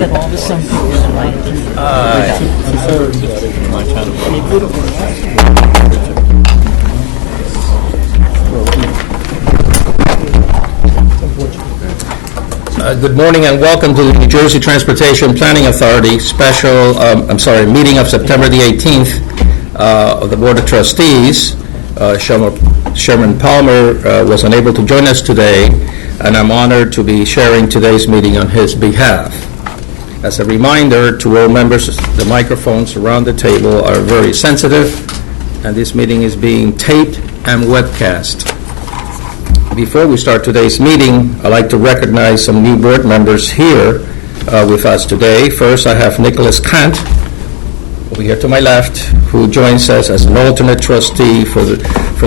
But all the some people like Good morning and welcome to the New Jersey Transportation Planning Authority special, meeting of September the 18th of the Board of Trustees. Sherman Palmer was unable to join us today, and I'm honored to be sharing today's meeting on his behalf. As a reminder to all members, the microphones around the table are very sensitive, and this meeting is being taped and webcast. Before we start today's meeting, I'd like to recognize some new board members here with us today. First, I have Nicholas Kant, over here to my left, who joins us as an alternate trustee from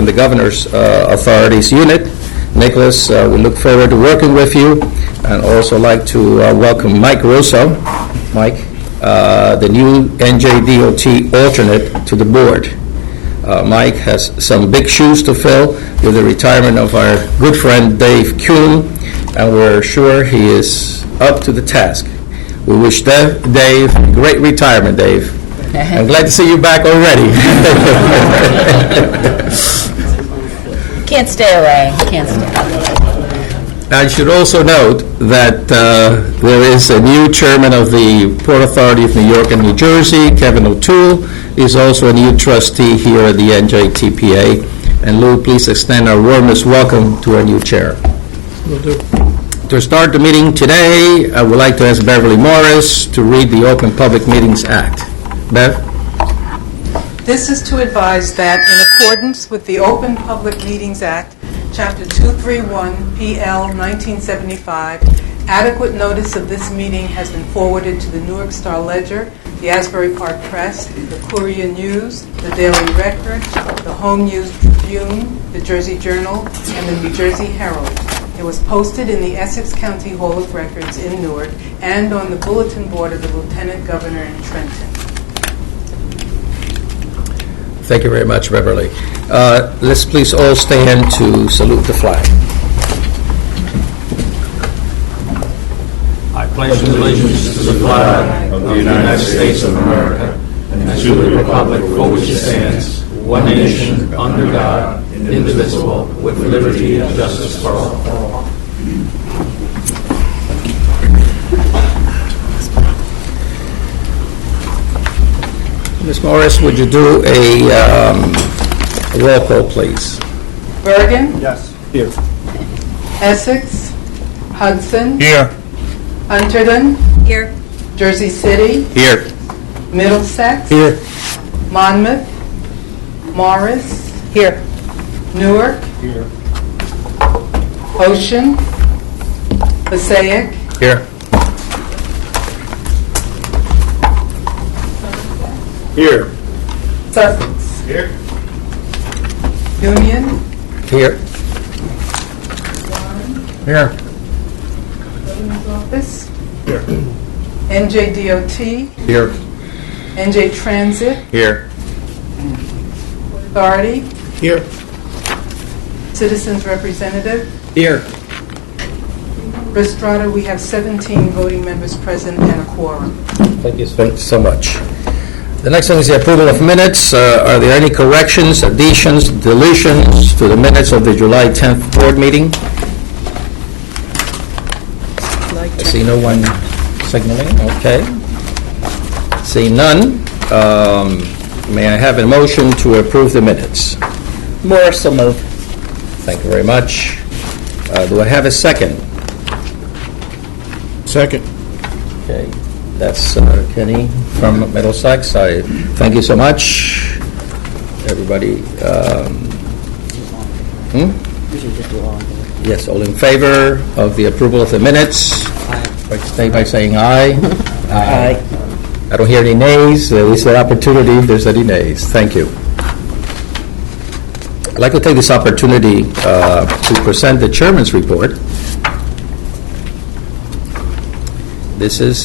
the Governor's Authorities Unit. Nicholas, we look forward to working with you, and also like to welcome Mike Russo, Mike, the new NJDOT alternate to the board. Mike has some big shoes to fill with the retirement of our good friend Dave Kuhn, and we're sure he is up to the task. We wish Dave great retirement, Dave. I'm glad to see you back already. Can't stay away. Can't stay away. I should also note that there is a new chairman of the Port Authority of New York and New Jersey, Kevin O'Toole. He's also a new trustee here at the NJTPA. And Lou, please extend our warmest welcome to our new chair. Will do. To start the meeting today, I would like to ask Beverly Morris to read the Open Public Meetings Act. Bev? This is to advise that in accordance with the Open Public Meetings Act, Chapter 231, PL 1975, adequate notice of this meeting has been forwarded to the Newark Star Ledger, the Asbury Park Press, the Courier News, the Daily Record, the Home News Tribune, the Jersey Journal, and the New Jersey Herald. It was posted in the Essex County Hall of Records in Newark and on the bulletin board of the Lieutenant Governor in Trenton. Thank you very much, Beverly. Let's please all stand to salute the flag. I pledge allegiance to the flag of the United States of America and to the republic for which it stands, one nation, under God, indivisible, with liberty and justice for all. Ms. Morris, would you do a roll call, please? Bergen? Yes. Here. Essex? Hudson? Here. Hunterdon? Here. Jersey City? Here. Middlesex? Here. Monmouth? Morris? Here. Newark? Here. Ocean? Passaic? Here. Here. Sussex? Here. Union? Here. Here. Governor's Office? Here. NJDOT? Here. NJ Transit? Here. Authority? Here. Citizens Representative? Here. Restrada, we have 17 voting members present and a quorum. Thank you so much. The next thing is the approval of minutes. Are there any corrections, additions, deletions to the minutes of the July 10th board meeting? I see no one signaling. Okay. See none. May I have a motion to approve the minutes? Morris will move. Thank you very much. Do I have a second? Second. Okay. That's Kenny from Middlesex. I thank you so much, everybody. Yes, all in favor of the approval of the minutes? Stay by saying aye. Aye. I don't hear any nays. This is an opportunity if there's any nays. Thank you. I'd like to take this opportunity to present the chairman's report. This is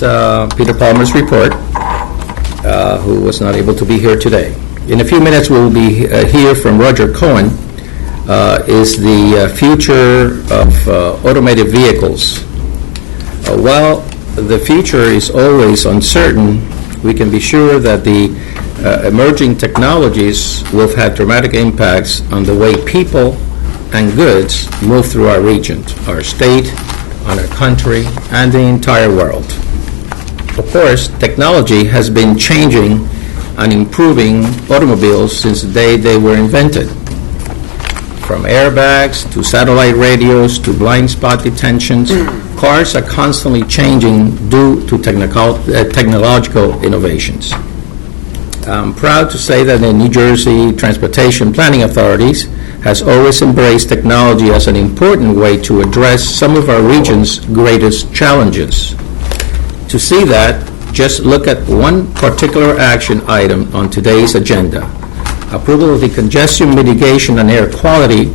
Peter Palmer's report, who was not able to be here today. In a few minutes, we'll be hear from Roger Cohen, is the future of automated vehicles. While the future is always uncertain, we can be sure that the emerging technologies will have dramatic impacts on the way people and goods move through our region, our state, on our country, and the entire world. Of course, technology has been changing and improving automobiles since the day they were invented. From airbags to satellite radios to blind spot detentions, cars are constantly changing due to technological innovations. I'm proud to say that the New Jersey Transportation Planning Authorities has always embraced technology as an important way to address some of our region's greatest challenges. To see that, just look at one particular action item on today's agenda: approval of the Congestion Mitigation and Air Quality,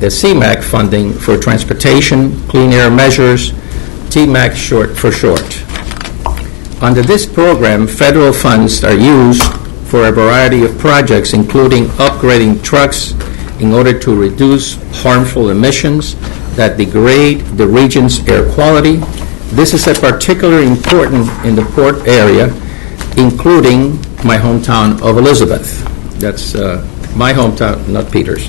the CMAQ funding for transportation, clean air measures, TMAQ for short. Under this program, federal funds are used for a variety of projects, including upgrading trucks in order to reduce harmful emissions that degrade the region's air quality. This is particularly important in the port area, including my hometown of Elizabeth. That's my hometown, not Peter's.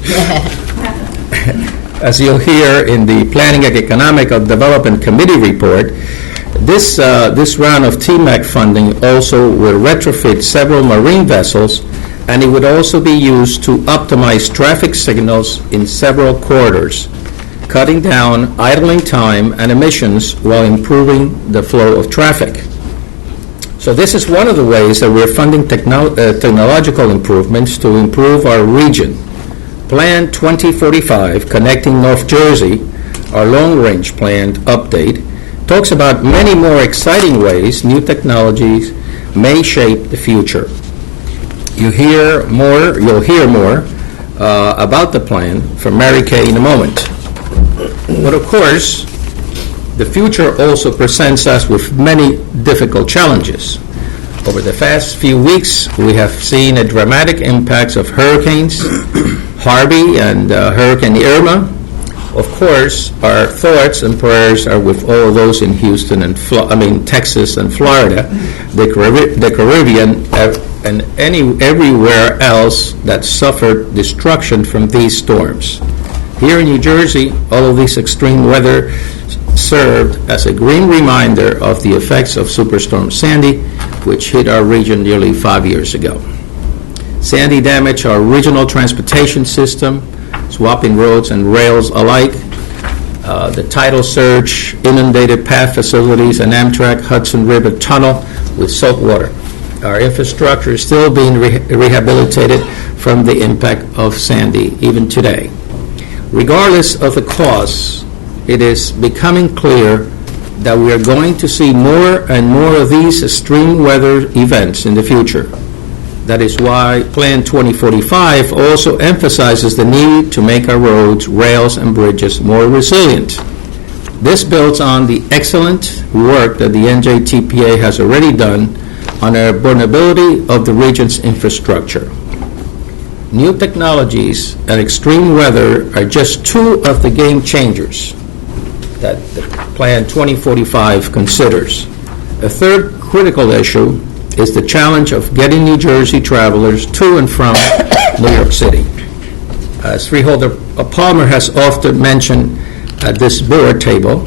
As you'll hear in the Planning and Economic Development Committee report, this round of TMAQ funding also will retrofit several marine vessels, and it would also be used to optimize traffic signals in several corridors, cutting down idling time and emissions while improving the flow of traffic. So this is one of the ways that we're funding technological improvements to improve our region. Plan 2045, Connecting North Jersey, our long-range plan update, talks about many more exciting ways new technologies may shape the future. You'll hear more about the plan from Mary Kay in a moment. But of course, the future also presents us with many difficult challenges. Over the past few weeks, we have seen a dramatic impacts of hurricanes, Harvey and Hurricane Irma. Of course, our thoughts and prayers are with all of those in Houston and Texas and Florida, the Caribbean, and everywhere else that suffered destruction from these storms. Here in New Jersey, all of this extreme weather served as a grim reminder of the effects of Superstorm Sandy, which hit our region nearly 5 years ago. Sandy damaged our regional transportation system, swapping roads and rails alike. The tidal surge inundated PATH facilities and Amtrak Hudson River Tunnel with salt water. Our infrastructure is still being rehabilitated from the impact of Sandy, even today. Regardless of the cause, it is becoming clear that we are going to see more and more of these extreme weather events in the future. That is why Plan 2045 also emphasizes the need to make our roads, rails, and bridges more resilient. This builds on the excellent work that the NJTPA has already done on our vulnerability of the region's infrastructure. New technologies and extreme weather are just two of the game changers that the Plan 2045 considers. A third critical issue is the challenge of getting New Jersey travelers to and from New York City. As Freeholder Palmer has often mentioned at this board table,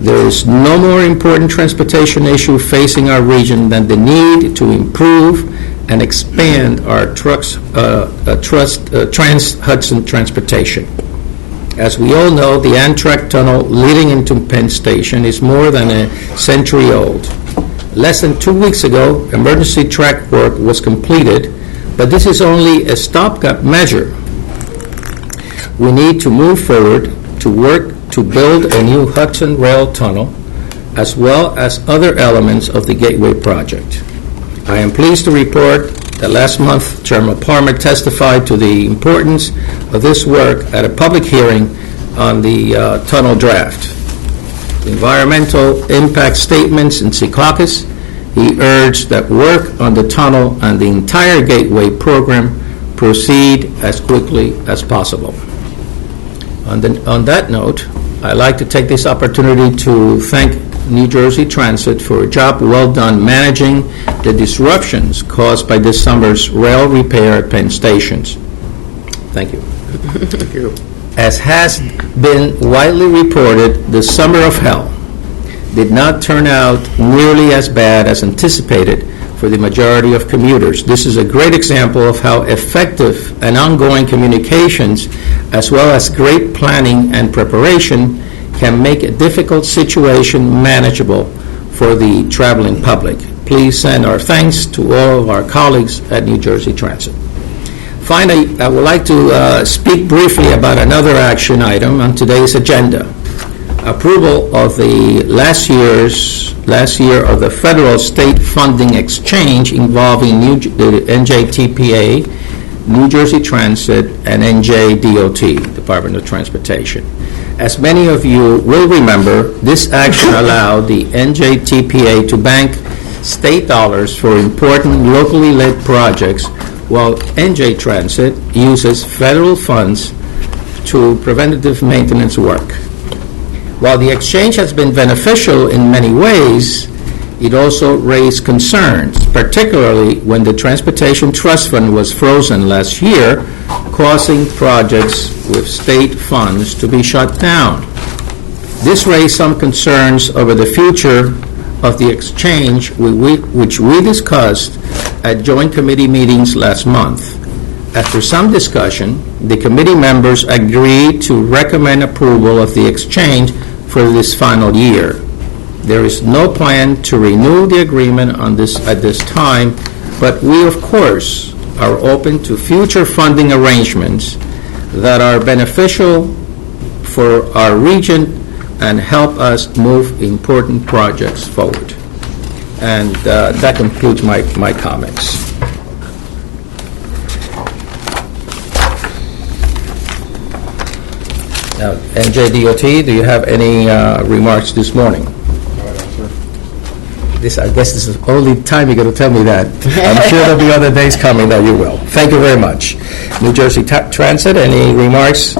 there is no more important transportation issue facing our region than the need to improve and expand our Trans-Hudson transportation. As we all know, the Amtrak tunnel leading into Penn Station is more than a century old. Less than 2 weeks ago, emergency track work was completed, but this is only a stopgap measure. We need to move forward to work to build a new Hudson Rail Tunnel, as well as other elements of the Gateway project. I am pleased to report that last month, Chairman Palmer testified to the importance of this work at a public hearing on the tunnel draft. Environmental impact statements in Secaucus, he urged that work on the tunnel and the entire Gateway program proceed as quickly as possible. On that note, I'd like to take this opportunity to thank New Jersey Transit for a job well done managing the disruptions caused by this summer's rail repair at Penn stations. Thank you. Thank you. As has been widely reported, the summer of hell did not turn out nearly as bad as anticipated for the majority of commuters. This is a great example of how effective and ongoing communications, as well as great planning and preparation, can make a difficult situation manageable for the traveling public. Please send our thanks to all of our colleagues at New Jersey Transit. Finally, I would like to speak briefly about another action item on today's agenda. Approval of the last year of the federal state funding exchange involving the NJTPA, New Jersey Transit, and NJDOT, Department of Transportation. As many of you will remember, this action allowed the NJTPA to bank state dollars for important locally led projects, while NJ Transit uses federal funds to preventative maintenance work. While the exchange has been beneficial in many ways, it also raised concerns, particularly when the Transportation Trust Fund was frozen last year, causing projects with state funds to be shut down. This raised some concerns over the future of the exchange, which we discussed at joint committee meetings last month. After some discussion, the committee members agreed to recommend approval of the exchange for this final year. There is no plan to renew the agreement at this time, but we, of course, are open to future funding arrangements that are beneficial for our region and help us move important projects forward. And that concludes my comments. Now, NJDOT, do you have any remarks this morning? I guess this is the only time you're going to tell me that. I'm sure there'll be other days coming that you will. Thank you very much. New Jersey Transit, any remarks?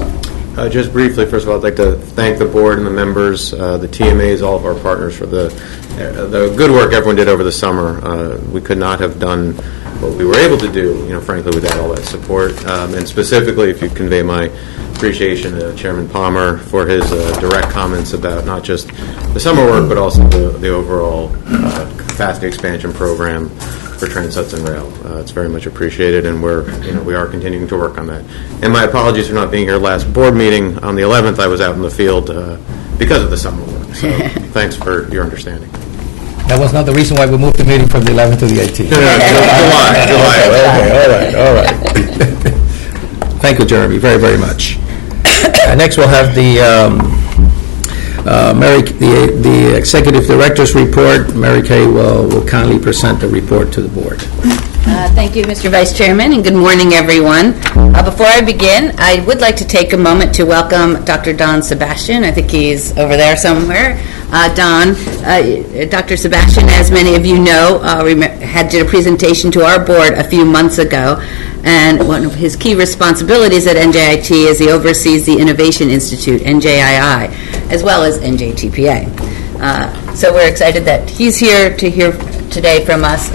Just briefly, first of all, I'd like to thank the board and the members, the TMAs, all of our partners for the good work everyone did over the summer. We could not have done what we were able to do, frankly, without all that support. And specifically, if you convey my appreciation to Chairman Palmer for his direct comments about not just the summer work, but also the overall capacity expansion program for Trans-Hudson Rail. It's very much appreciated, and we are continuing to work on that. And my apologies for not being here last board meeting. On the 11th, I was out in the field because of the summer work. So thanks for your understanding. That was not the reason why we moved the meeting from the 11th to the 18th. No, July. Okay, all right. Thank you, Jeremy, very, very much. Next, we'll have the Executive Director's report. Mary Kay will kindly present the report to the board. Thank you, Mr. Vice Chairman, and good morning, everyone. Before I begin, I would like to take a moment to welcome Dr. Don Sebastian. I think he's over there somewhere. Dr. Sebastian, as many of you know, did a presentation to our board a few months ago, and one of his key responsibilities at NJIT is he oversees the Innovation Institute, NJII, as well as NJTPA. So we're excited that he's here to hear today from us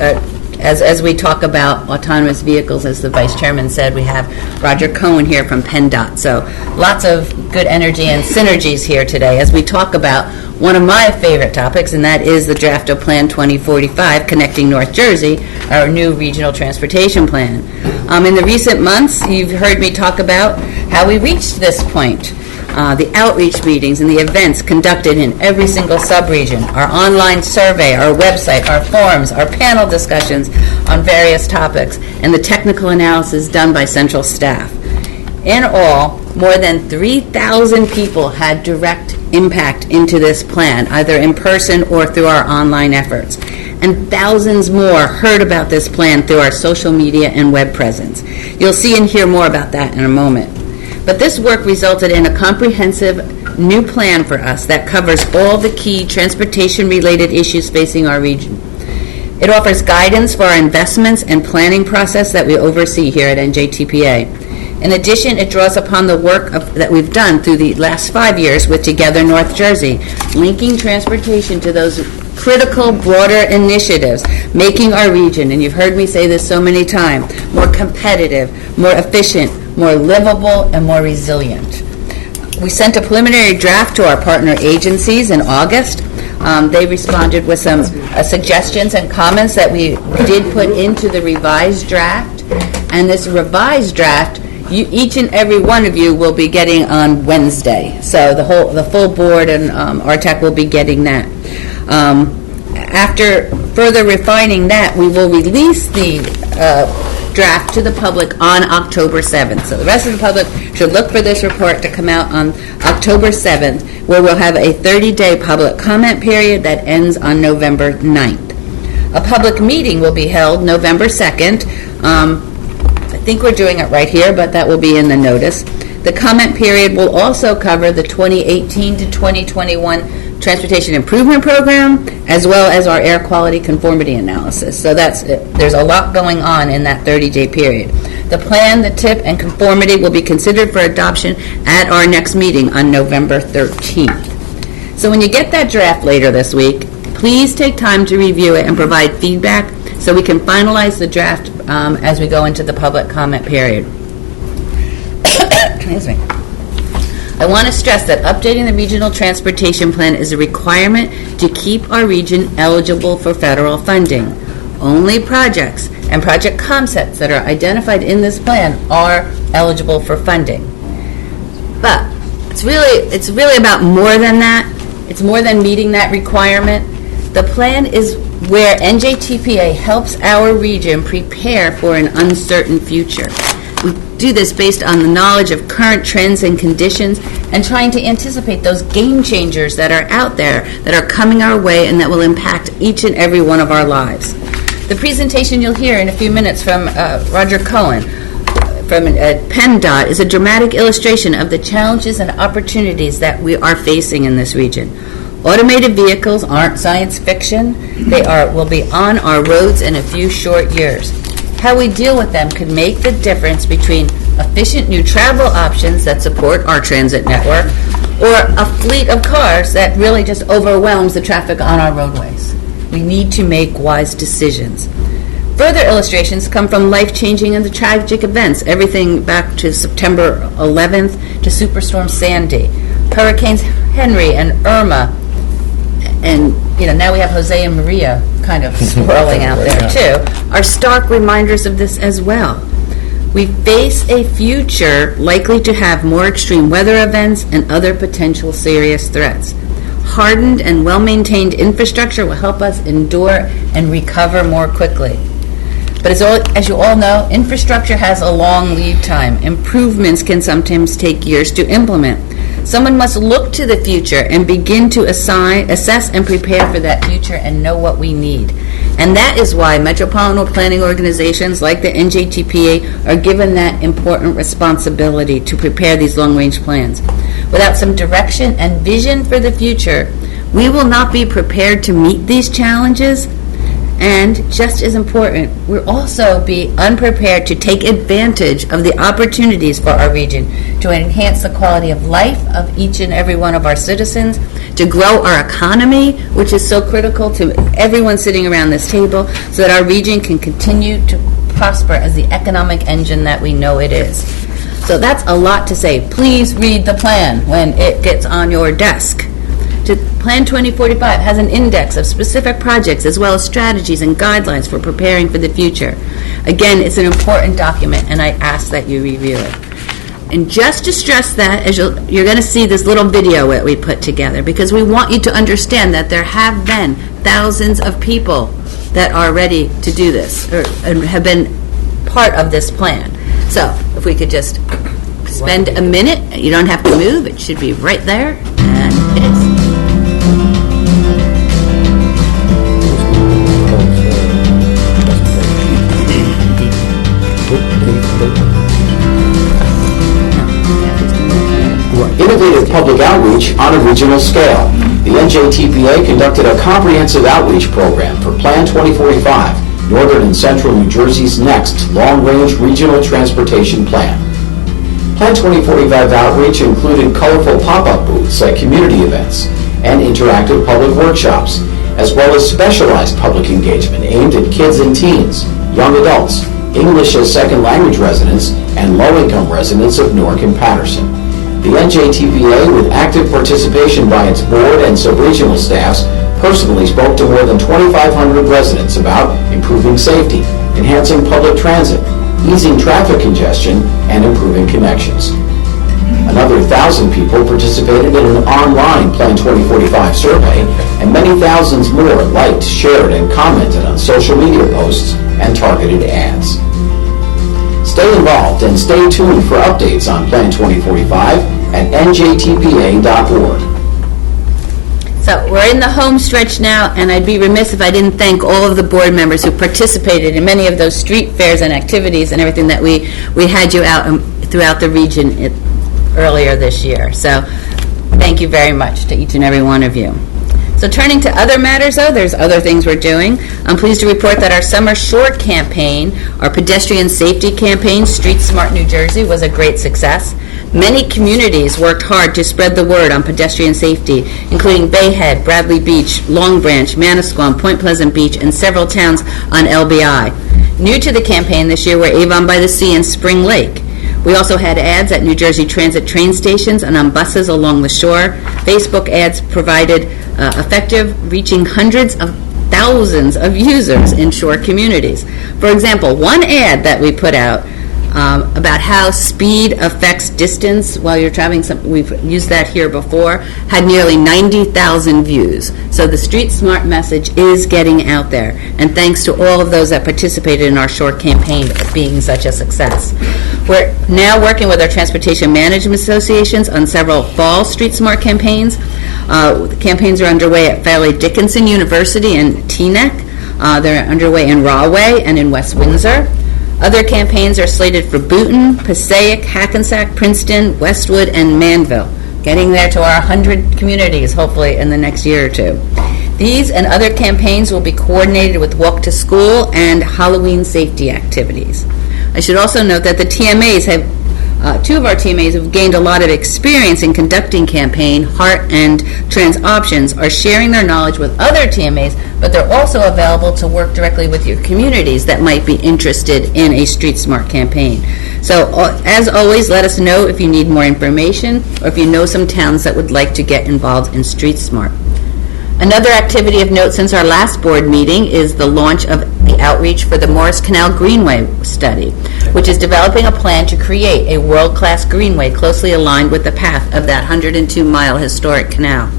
as we talk about autonomous vehicles. As the Vice Chairman said, we have Roger Cohen here from PennDOT. So lots of good energy and synergies here today as we talk about one of my favorite topics, and that is the draft of Plan 2045, Connecting North Jersey, our new regional transportation plan. In the recent months, you've heard me talk about how we reached this point. The outreach meetings and the events conducted in every single subregion, our online survey, our website, our forums, our panel discussions on various topics, and the technical analysis done by central staff. In all, more than 3,000 people had direct impact into this plan, either in person or through our online efforts. And thousands more heard about this plan through our social media and web presence. You'll see and hear more about that in a moment. But this work resulted in a comprehensive new plan for us that covers all the key transportation-related issues facing our region. It offers guidance for our investments and planning process that we oversee here at NJTPA. In addition, it draws upon the work that we've done through the last 5 years with Together North Jersey, linking transportation to those critical, broader initiatives, making our region, and you've heard me say this so many times, more competitive, more efficient, more livable, and more resilient. We sent a preliminary draft to our partner agencies in August. They responded with some suggestions and comments that we did put into the revised draft. And this revised draft, each and every one of you will be getting on Wednesday. So the full board and RTAC will be getting that. After further refining that, we will release the draft to the public on October 7th. So the rest of the public should look for this report to come out on October 7th, where we'll have a 30-day public comment period that ends on November 9th. A public meeting will be held November 2nd. I think we're doing it right here, but that will be in the notice. The comment period will also cover the 2018 to 2021 Transportation Improvement Program, as well as our air quality conformity analysis. So there's a lot going on in that 30-day period. The plan, the TIP, and conformity will be considered for adoption at our next meeting on November 13th. So when you get that draft later this week, please take time to review it and provide feedback so we can finalize the draft as we go into the public comment period. Excuse me. I want to stress that updating the regional transportation plan is a requirement to keep our region eligible for federal funding. Only projects and project concepts that are identified in this plan are eligible for funding. But it's really about more than that. It's more than meeting that requirement. The plan is where NJTPA helps our region prepare for an uncertain future. We do this based on the knowledge of current trends and conditions and trying to anticipate those game changers that are out there that are coming our way and that will impact each and every one of our lives. The presentation you'll hear in a few minutes from Roger Cohen from PennDOT is a dramatic illustration of the challenges and opportunities that we are facing in this region. Automated vehicles aren't science fiction. They will be on our roads in a few short years. How we deal with them could make the difference between efficient new travel options that support our transit network or a fleet of cars that really just overwhelms the traffic on our roadways. We need to make wise decisions. Further illustrations come from life-changing and the tragic events, everything back to September 11th to Superstorm Sandy, Hurricanes Henry and Irma, and now we have Jose and Maria kind of swirling out there too, are stark reminders of this as well. We face a future likely to have more extreme weather events and other potential serious threats. Hardened and well-maintained infrastructure will help us endure and recover more quickly. But as you all know, infrastructure has a long lead time. Improvements can sometimes take years to implement. Someone must look to the future and begin to assess and prepare for that future and know what we need. And that is why metropolitan planning organizations like the NJTPA are given that important responsibility to prepare these long-range plans. Without some direction and vision for the future, we will not be prepared to meet these challenges. And just as important, we'll also be unprepared to take advantage of the opportunities for our region to enhance the quality of life of each and every one of our citizens, to grow our economy, which is so critical to everyone sitting around this table, so that our region can continue to prosper as the economic engine that we know it is. So that's a lot to say. Please read the plan when it gets on your desk. Plan 2045 has an index of specific projects as well as strategies and guidelines for preparing for the future. Again, it's an important document, and I ask that you review it. And just to stress that, as you're going to see this little video that we put together, because we want you to understand that there have been thousands of people that are ready to do this or have been part of this plan. So if we could just spend a minute, you don't have to move, it should be right there, and it is. Innovative public outreach on a regional scale. The NJTPA conducted a comprehensive outreach program for Plan 2045, Northern and Central New Jersey's next long-range regional transportation plan. Plan 2045 outreach included colorful pop-up booths at community events and interactive public workshops, as well as specialized public engagement aimed at kids and teens, young adults, English as second language residents, and low-income residents of Newark and Patterson. The NJTPA, with active participation by its board and sub-regional staffs, personally spoke to more than 2,500 residents about improving safety, enhancing public transit, easing traffic congestion, and improving connections. Another 1,000 people participated in an online Plan 2045 survey, and many thousands more liked, shared, and commented on social media posts and targeted ads. Stay involved and stay tuned for updates on Plan 2045 at njtpa.org. So we're in the home stretch now, and I'd be remiss if I didn't thank all of the board members who participated in many of those street fairs and activities and everything that we had you out throughout the region earlier this year. So thank you very much to each and every one of you. So turning to other matters, though, there's other things we're doing. I'm pleased to report that our summer short campaign, our pedestrian safety campaign, Street Smart New Jersey, was a great success. Many communities worked hard to spread the word on pedestrian safety, including Bayhead, Bradley Beach, Long Branch, Manasquan, Point Pleasant Beach, and several towns on LBI. New to the campaign this year were Avon by the Sea and Spring Lake. We also had ads at New Jersey Transit train stations and on buses along the shore. Facebook ads provided effective, reaching hundreds of thousands of users in shore communities. For example, one ad that we put out about how speed affects distance while you're traveling, we've used that here before, had nearly 90,000 views. So the Street Smart message is getting out there, and thanks to all of those that participated in our short campaign being such a success. We're now working with our transportation management associations on several fall Street Smart campaigns. The campaigns are underway at Fairleigh Dickinson University and Teaneck. They're underway in Rahway and in West Windsor. Other campaigns are slated for Boonton, Passaic, Hackensack, Princeton, Westwood, and Manville, getting there to our 100 communities, hopefully, in the next year or two. These and other campaigns will be coordinated with Walk to School and Halloween safety activities. I should also note that the TMAs have two of our TMAs have gained a lot of experience in conducting campaign. Heart and Trans Options are sharing their knowledge with other TMAs, but they're also available to work directly with your communities that might be interested in a Street Smart campaign. So, as always, let us know if you need more information or if you know some towns that would like to get involved in Street Smart. Another activity of note since our last board meeting is the launch of the outreach for the Morris Canal Greenway study, which is developing a plan to create a world-class greenway closely aligned with the path of that 102-mile historic canal.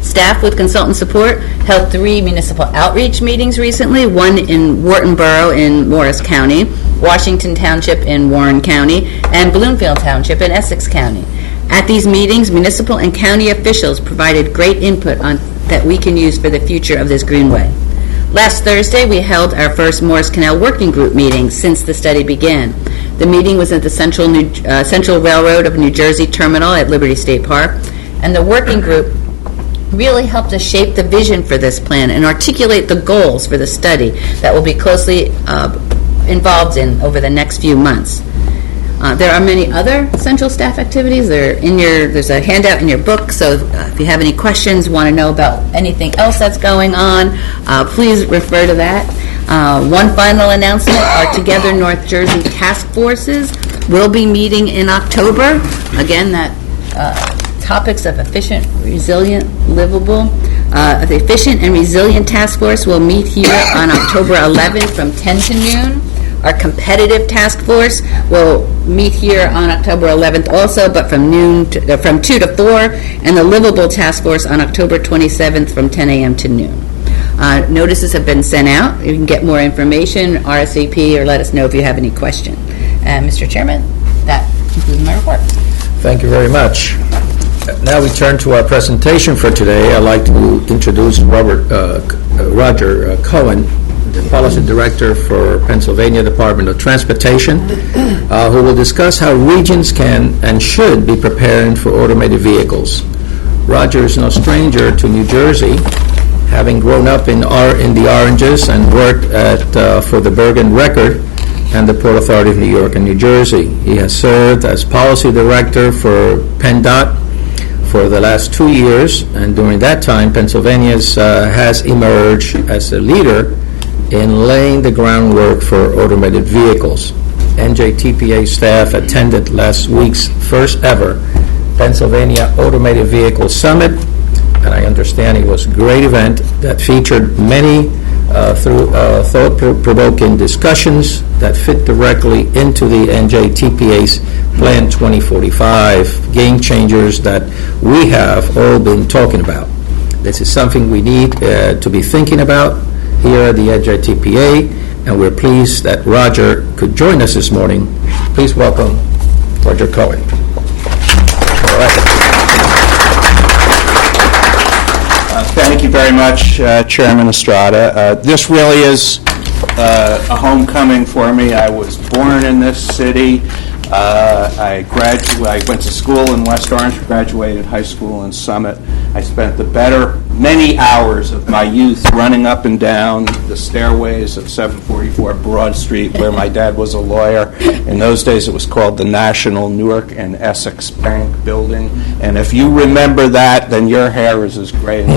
Staff, with consultant support, held 3 municipal outreach meetings recently, one in Wharton Borough in Morris County, Washington Township in Warren County, and Bloomfield Township in Essex County. At these meetings, municipal and county officials provided great input on that we can use for the future of this greenway. Last Thursday, we held our first Morris Canal Working Group meeting since the study began. The meeting was at the Central Railroad of New Jersey Terminal at Liberty State Park, and the working group really helped us shape the vision for this plan and articulate the goals for the study that will be closely involved in over the next few months. There are many other central staff activities. There's a handout in your book, so if you have any questions, want to know about anything else that's going on, please refer to that. One final announcement, our Together North Jersey task forces will be meeting in October. Again, that topics of efficient, resilient, livable. The Efficient and Resilient Task Force will meet here on October 11th from 10 to noon. Our competitive task force will meet here on October 11th also, but from 2 to 4, and the livable task force on October 27th from 10 a.m. to noon. Notices have been sent out. You can get more information, RSVP, or let us know if you have any question. Mr. Chairman, that concludes my report. Thank you very much. Now we turn to our presentation for today. I'd like to introduce Roger Cohen, the Policy Director for Pennsylvania Department of Transportation, who will discuss how regions can and should be preparing for automated vehicles. Roger is no stranger to New Jersey, having grown up in the Oranges and worked for the Bergen Record and the Port Authority of New York and New Jersey. He has served as policy director for PennDOT for the last 2 years, and during that time, Pennsylvania has emerged as a leader in laying the groundwork for automated vehicles. NJTPA staff attended last week's first ever Pennsylvania Automated Vehicle Summit, and I understand it was a great event that featured many thought-provoking discussions that fit directly into the NJTPA's Plan 2045, game changers that we have all been talking about. This is something we need to be thinking about here at the NJTPA, and we're pleased that Roger could join us this morning. Please welcome Roger Cohen. All right. Thank you very much, Chairman Estrada. This really is a homecoming for me. I was born in this city. I went to school in West Orange, graduated high school in Summit. I spent many hours of my youth running up and down the stairways of 744 Broad Street, where my dad was a lawyer. In those days, it was called the National Newark and Essex Bank Building. And if you remember that, then your hair is as gray as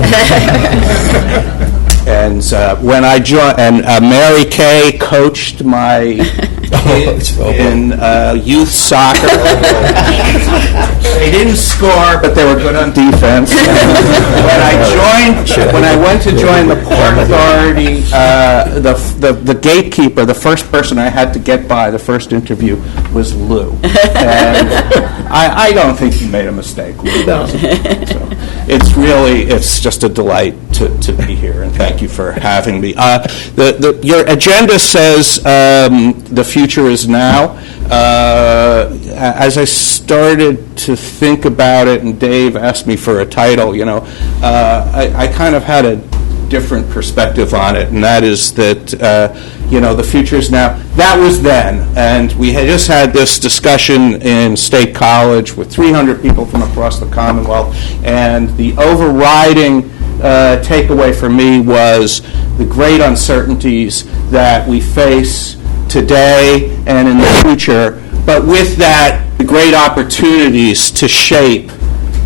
And when I joined, Mary Kay coached my kids in youth soccer. They didn't score, but they were good on defense. When I went to join the Port Authority, the gatekeeper, the first person I had to get by, the first interview, was Lou. And I don't think he made a mistake, Lou. So it's just a delight to be here, and thank you for having me. Your agenda says the future is now. As I started to think about it, and Dave asked me for a title, I kind of had a different perspective on it, and that is that, the future is now. That was then, and we had just had this discussion in State College with 300 people from across the Commonwealth, and the overriding takeaway for me was the great uncertainties that we face today and in the future, but with that, the great opportunities to shape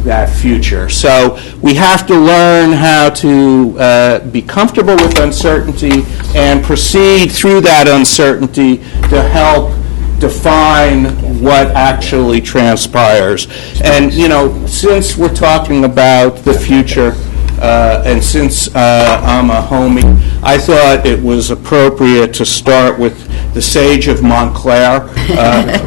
that future. So we have to learn how to be comfortable with uncertainty and proceed through that uncertainty to help define what actually transpires. And, since we're talking about the future, and since I'm a homie, I thought it was appropriate to start with the sage of Montclair.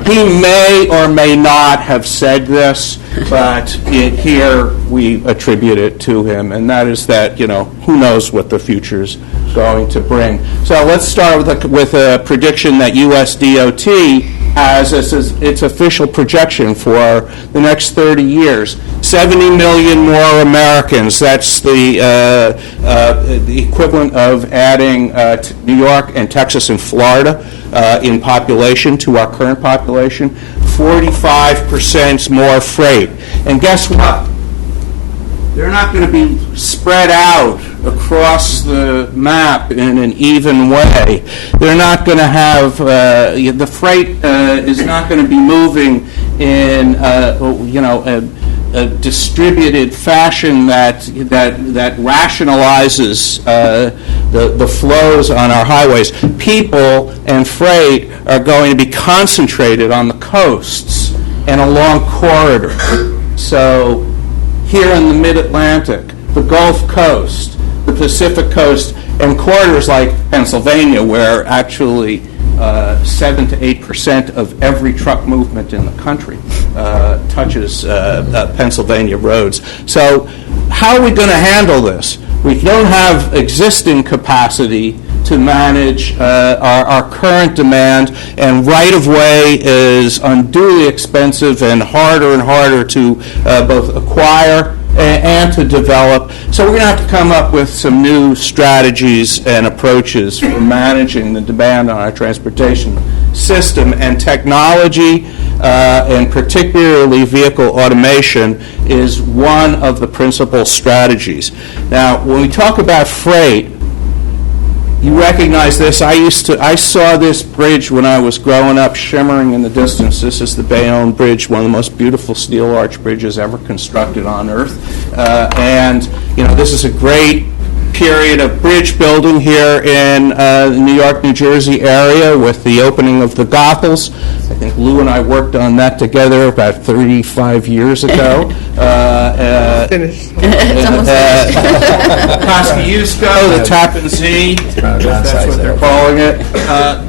He may or may not have said this, but here we attribute it to him, and that is that, who knows what the future's going to bring. So let's start with a prediction that USDOT has as its official projection for the next 30 years. 70 million more Americans. That's the equivalent of adding New York and Texas and Florida in population to our current population. 45% more freight. And guess what? They're not going to be spread out across the map in an even way. They're not going to have, the freight is not going to be moving in, a distributed fashion that rationalizes the flows on our highways. People and freight are going to be concentrated on the coasts and along corridors. So here in the Mid-Atlantic, the Gulf Coast, the Pacific Coast, and corridors like Pennsylvania, where actually 7 to 8% of every truck movement in the country touches Pennsylvania roads. So how are we going to handle this? We don't have existing capacity to manage our current demand, and right-of-way is unduly expensive and harder to both acquire and to develop. So we're going to have to come up with some new strategies and approaches for managing the demand on our transportation system. And technology, and particularly vehicle automation, is one of the principal strategies. Now, when we talk about freight, You recognize this. I saw this bridge when I was growing up, shimmering in the distance. This is the Bayonne Bridge, one of the most beautiful steel arch bridges ever constructed on Earth. And, this is a great period of bridge building here in the New York, New Jersey area with the opening of the Goethals. I think Lou and I worked on that together about 35 years ago. Finished. It's almost Kosciuszko, the Tappan Zee, if that's what they're calling it.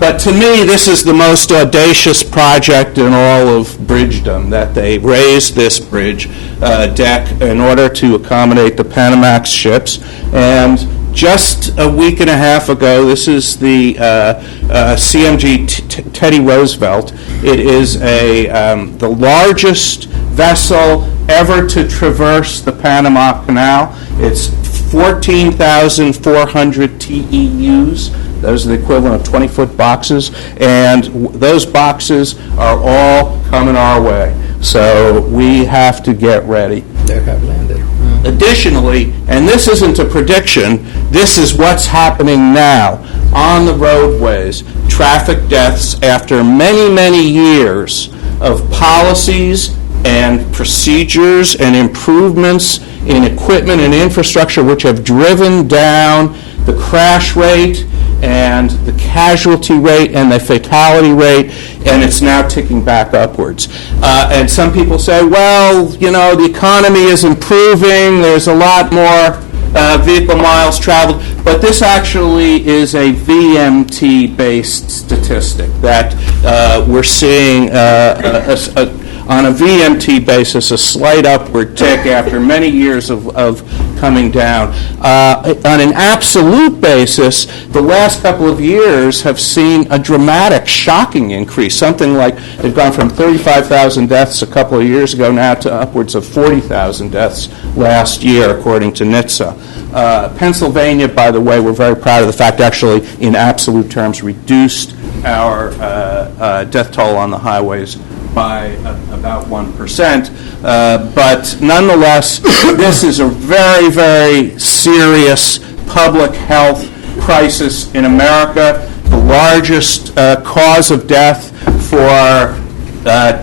But to me, this is the most audacious project in all of bridgedom, that they raised this bridge deck in order to accommodate the Panamax ships. And just a week and a half ago, this is the CMG Teddy Roosevelt. It is the largest vessel ever to traverse the Panama Canal. It's 14,400 TEUs. Those are the equivalent of 20-foot boxes, and those boxes are all coming our way. So we have to get ready. They have landed. Additionally, and this isn't a prediction, this is what's happening now on the roadways, traffic deaths after many, many years of policies and procedures and improvements in equipment and infrastructure which have driven down the crash rate and the casualty rate and the fatality rate, and it's now ticking back upwards. And some people say, well, the economy is improving, there's a lot more vehicle miles traveled, but this actually is a VMT-based statistic that we're seeing on a VMT basis, a slight upward tick after many years of coming down. On an absolute basis, the last couple of years have seen a dramatic, shocking increase. Something like they've gone from 35,000 deaths a couple of years ago now to upwards of 40,000 deaths last year, according to NHTSA. Pennsylvania, by the way, we're very proud of the fact, actually, in absolute terms, reduced our death toll on the highways by about 1%. But nonetheless, this is a very, very serious public health crisis in America. The largest cause of death for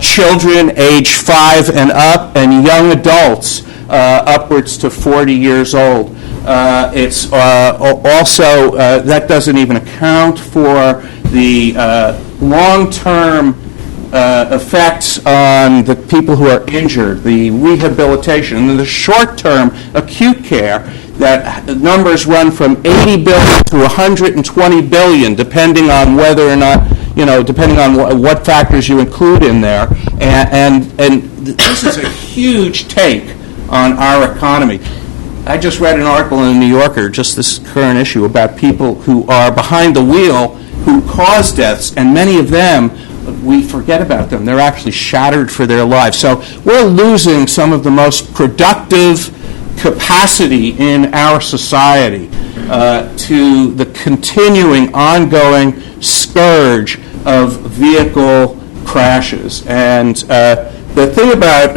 children age 5 and up, and young adults upwards to 40 years old. It's also, that doesn't even account for the long-term effects on the people who are injured, the rehabilitation, and the short-term acute care. That numbers run from 80 billion to 120 billion, depending on whether or not, depending on what factors you include in there. And this is a huge take on our economy. I just read an article in the New Yorker, just this current issue, about people who are behind the wheel who cause deaths, and many of them, we forget about them. They're actually shattered for their lives. So we're losing some of the most productive capacity in our society to the continuing, ongoing scourge of vehicle crashes. And the thing about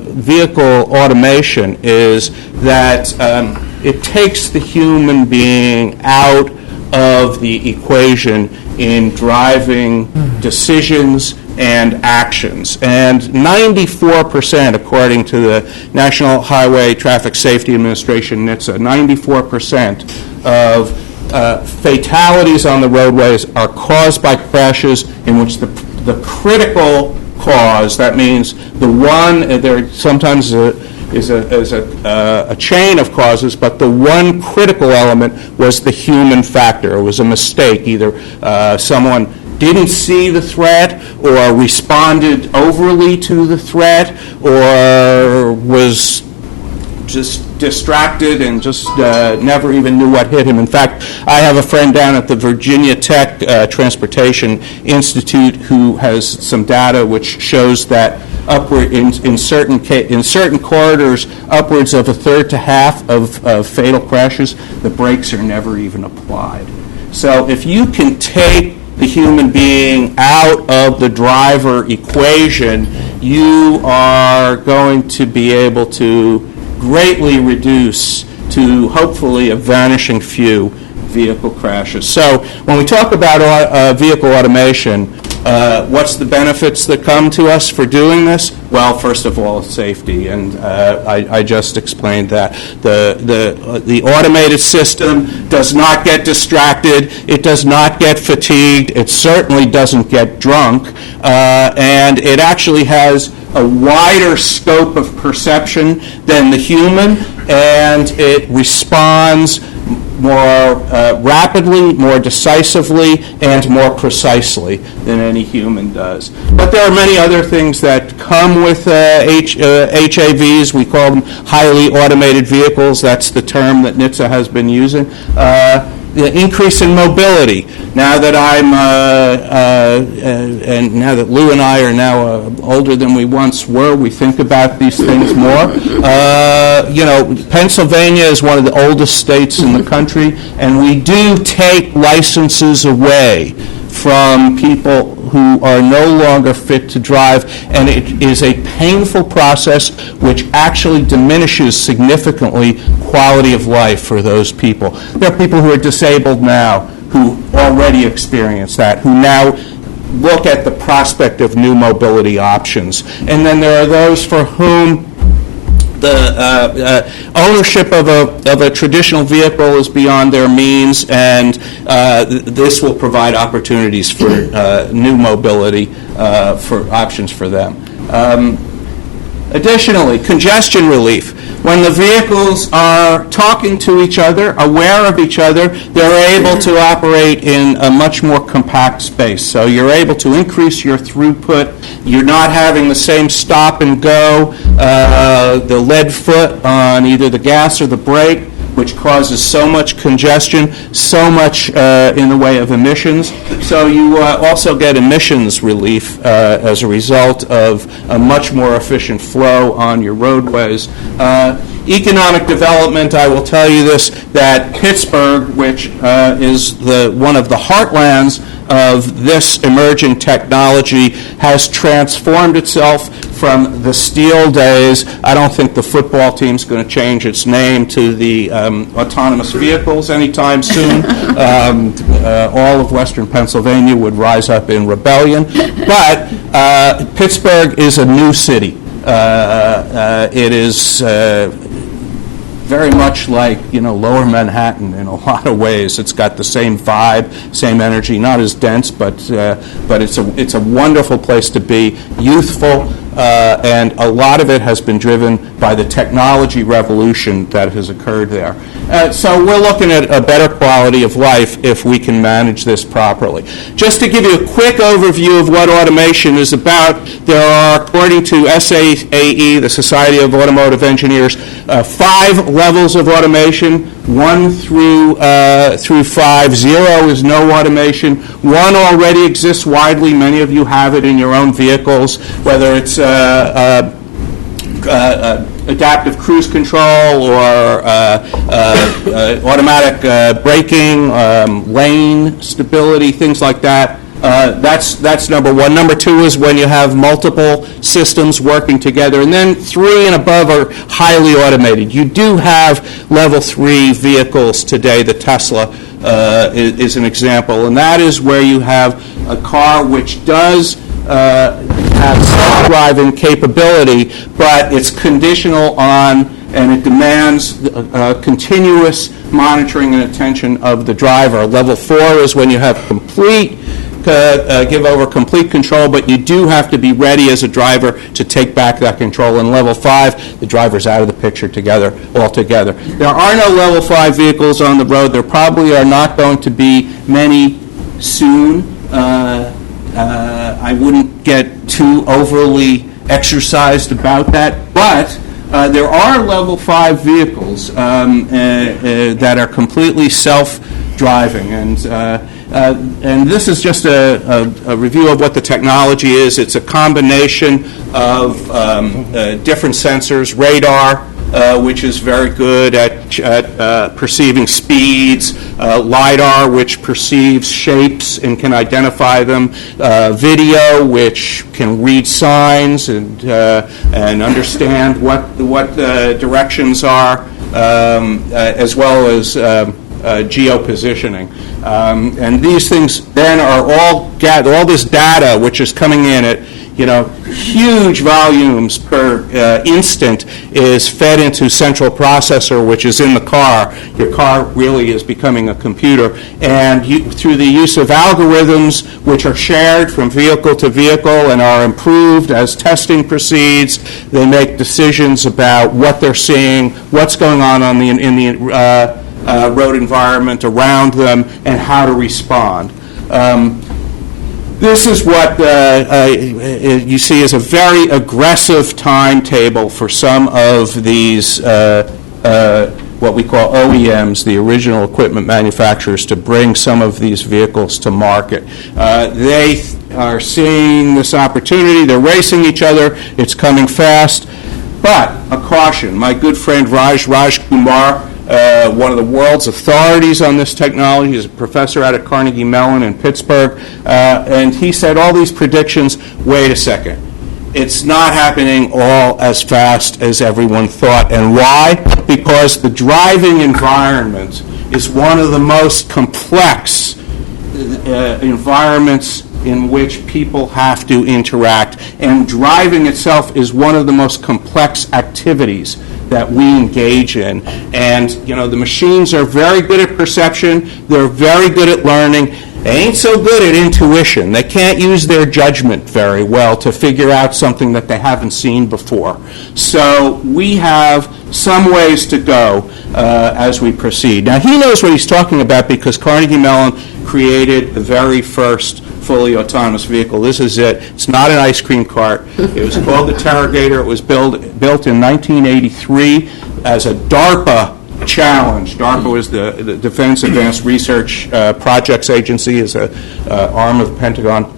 vehicle automation is that it takes the human being out of the equation in driving decisions and actions. And 94%, according to the National Highway Traffic Safety Administration, NHTSA, 94% of fatalities on the roadways are caused by crashes in which the critical cause, that means the one, there sometimes is a chain of causes, but the one critical element was the human factor. It was a mistake. Either someone didn't see the threat, or responded overly to the threat, or was just distracted and just never even knew what hit him. In fact, I have a friend down at the Virginia Tech Transportation Institute who has some data which shows that upward in certain corridors, upwards of a third to half of fatal crashes, the brakes are never even applied. So if you can take the human being out of the driver equation, you are going to be able to greatly reduce, to hopefully a vanishing few, vehicle crashes. So when we talk about vehicle automation, what's the benefits that come to us for doing this? Well, first of all, safety, and I just explained that. The automated system does not get distracted, it does not get fatigued, it certainly doesn't get drunk, and it actually has a wider scope of perception than the human, and it responds more rapidly, more decisively, and more precisely than any human does. But there are many other things that come with HAVs. We call them highly automated vehicles. That's the term that NHTSA has been using. The increase in mobility. Now that and now that Lou and I are now older than we once were, we think about these things more. Pennsylvania is one of the oldest states in the country, and we do take licenses away from people who are no longer fit to drive, and it is a painful process which actually diminishes significantly quality of life for those people. There are people who are disabled now who already experience that, who now look at the prospect of new mobility options. And then there are those for whom the ownership of a traditional vehicle is beyond their means, and this will provide opportunities for new mobility for options for them. Additionally, congestion relief. When the vehicles are talking to each other, aware of each other, they're able to operate in a much more compact space. So you're able to increase your throughput. You're not having the same stop and go, the lead foot on either the gas or the brake, which causes so much congestion, so much in the way of emissions. So you also get emissions relief as a result of a much more efficient flow on your roadways. Economic development, I will tell you this, that Pittsburgh, which is one of the heartlands of this emerging technology, has transformed itself from the steel days. I don't think the football team's going to change its name to the autonomous vehicles anytime soon. All of Western Pennsylvania would rise up in rebellion. But Pittsburgh is a new city. It is very much like, Lower Manhattan in a lot of ways. It's got the same vibe, same energy, not as dense, but it's a wonderful place to be, youthful, and a lot of it has been driven by the technology revolution that has occurred there. So we're looking at a better quality of life if we can manage this properly. Just to give you a quick overview of what automation is about, there are, according to SAAE, the Society of Automotive Engineers, 5 levels of automation, 1 through 5. 0 is no automation. 1 already exists widely. Many of you have it in your own vehicles, whether it's adaptive cruise control or automatic braking, lane stability, things like that. That's number 1. Number 2 is when you have multiple systems working together. And then 3 and above are highly automated. You do have level 3 vehicles today. The Tesla is an example. And that is where you have a car which does have self-driving capability, but it's conditional on, and it demands continuous monitoring and attention of the driver. Level 4 is when you have give over complete control, but you do have to be ready as a driver to take back that control. And level 5, the driver's out of the picture altogether. There are no level 5 vehicles on the road. There probably are not going to be many soon. I wouldn't get too overly exercised about that, but there are level 5 vehicles that are completely self-driving, and this is just a review of what the technology is. It's a combination of different sensors, radar, which is very good at perceiving speeds, LiDAR, which perceives shapes and can identify them, video, which can read signs and understand what directions are, as well as geopositioning. And these things then are all this data which is coming in at huge volumes per instant is fed into central processor, which is in the car. Your car really is becoming a computer. And through the use of algorithms, which are shared from vehicle to vehicle and are improved as testing proceeds, they make decisions about what they're seeing, what's going on in the road environment around them, and how to respond. This is what you see as a very aggressive timetable for some of these, what we call OEMs, the original equipment manufacturers, to bring some of these vehicles to market. They are seeing this opportunity. They're racing each other. It's coming fast. But a caution. My good friend Raj Kumar, one of the world's authorities on this technology. He's a professor out at Carnegie Mellon in Pittsburgh, and he said all these predictions, wait a second, it's not happening all as fast as everyone thought. And why? Because the driving environment is one of the most complex environments in which people have to interact, and driving itself is one of the most complex activities that we engage in. And, the machines are very good at perception. They're very good at learning. They ain't so good at intuition. They can't use their judgment very well to figure out something that they haven't seen before. So we have some ways to go as we proceed. Now, he knows what he's talking about because Carnegie Mellon created the very first fully autonomous vehicle. This is it. It's not an ice cream cart. It was called the Terragator. It was built in 1983 as a DARPA challenge. DARPA was the Defense Advanced Research Projects Agency, is an arm of the Pentagon.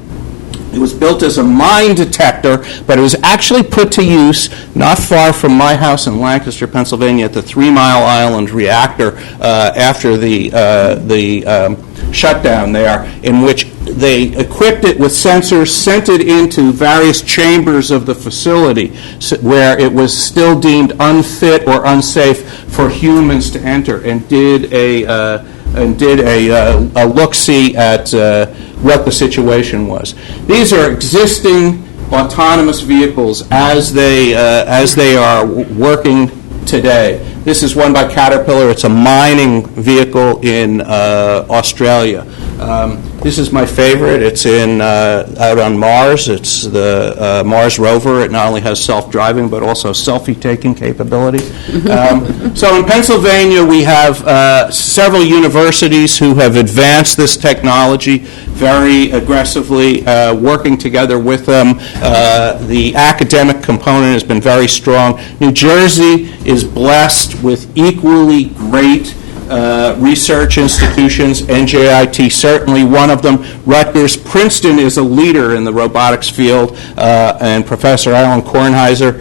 It was built as a mine detector, but it was actually put to use not far from my house in Lancaster, Pennsylvania, at the 3 Mile Island reactor after the shutdown there, in which they equipped it with sensors, sent it into various chambers of the facility where it was still deemed unfit or unsafe for humans to enter, and did a look-see at what the situation was. These are existing autonomous vehicles as they are working today. This is one by Caterpillar. It's a mining vehicle in Australia. This is my favorite. It's out on Mars. It's the Mars rover. It not only has self-driving, but also selfie-taking capabilities. So in Pennsylvania, we have several universities who have advanced this technology very aggressively, working together with them. The academic component has been very strong. New Jersey is blessed with equally great research institutions, NJIT certainly one of them. Rutgers, Princeton is a leader in the robotics field, and Professor Alan Kornheiser,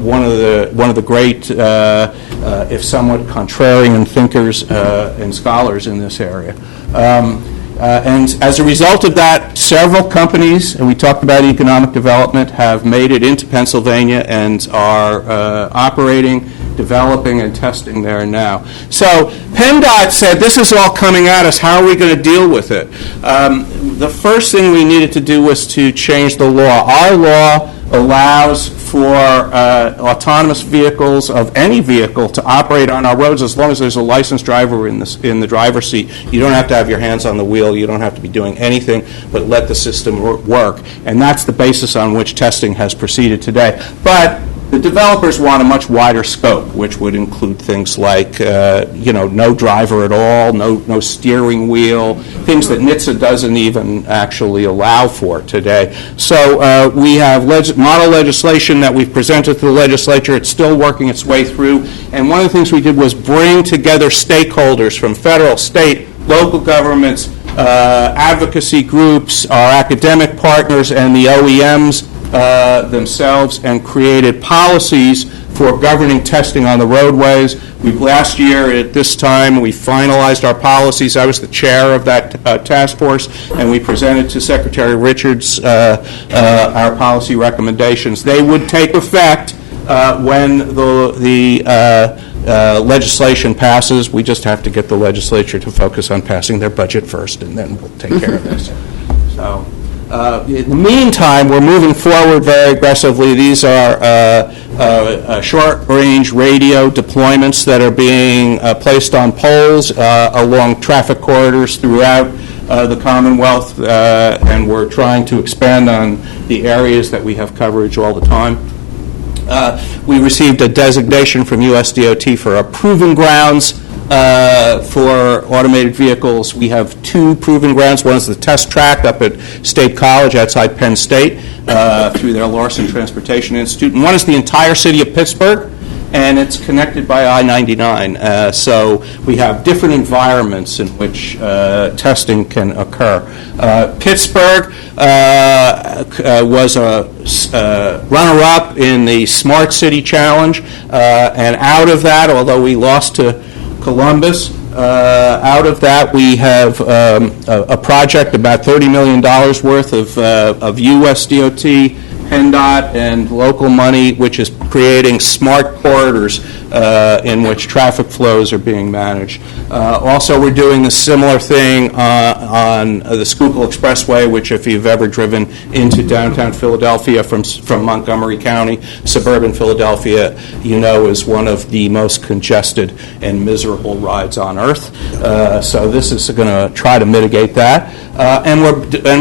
one of the great, if somewhat contrarian thinkers and scholars in this area. And as a result of that, several companies, and we talked about economic development, have made it into Pennsylvania and are operating, developing, and testing there now. So PennDOT said, this is all coming at us. How are we going to deal with it? The first thing we needed to do was to change the law. Our law allows for autonomous vehicles of any vehicle to operate on our roads as long as there's a licensed driver in the driver's seat. You don't have to have your hands on the wheel. You don't have to be doing anything but let the system work. And that's the basis on which testing has proceeded today. But the developers want a much wider scope, which would include things like, no driver at all, no steering wheel, things that NHTSA doesn't even actually allow for today. So we have model legislation that we've presented to the legislature. It's still working its way through. And one of the things we did was bring together stakeholders from federal, state, local governments, advocacy groups, our academic partners, and the OEMs themselves, and created policies for governing testing on the roadways. Last year at this time, we finalized our policies. I was the chair of that task force, and we presented to Secretary Richards our policy recommendations. They would take effect when the legislation passes. We just have to get the legislature to focus on passing their budget first, and then we'll take care of this. So, in the meantime, we're moving forward very aggressively. These are short-range radio deployments that are being placed on poles along traffic corridors throughout the Commonwealth, and we're trying to expand on the areas that we have coverage all the time. We received a designation from USDOT for a proving grounds for automated vehicles. We have 2 proving grounds. One is the test track up at State College outside Penn State through their Larson Transportation Institute. And one is the entire city of Pittsburgh, and it's connected by I-99. So we have different environments in which testing can occur. Pittsburgh was a runner-up in the Smart City Challenge, and out of that, although we lost to Columbus, out of that we have a project about $30 million worth of USDOT, PennDOT, and local money, which is creating smart corridors in which traffic flows are being managed. Also, we're doing a similar thing on the Schuylkill Expressway, which, if you've ever driven into downtown Philadelphia from Montgomery County, suburban Philadelphia, you know is one of the most congested and miserable rides on earth. So this is going to try to mitigate that. And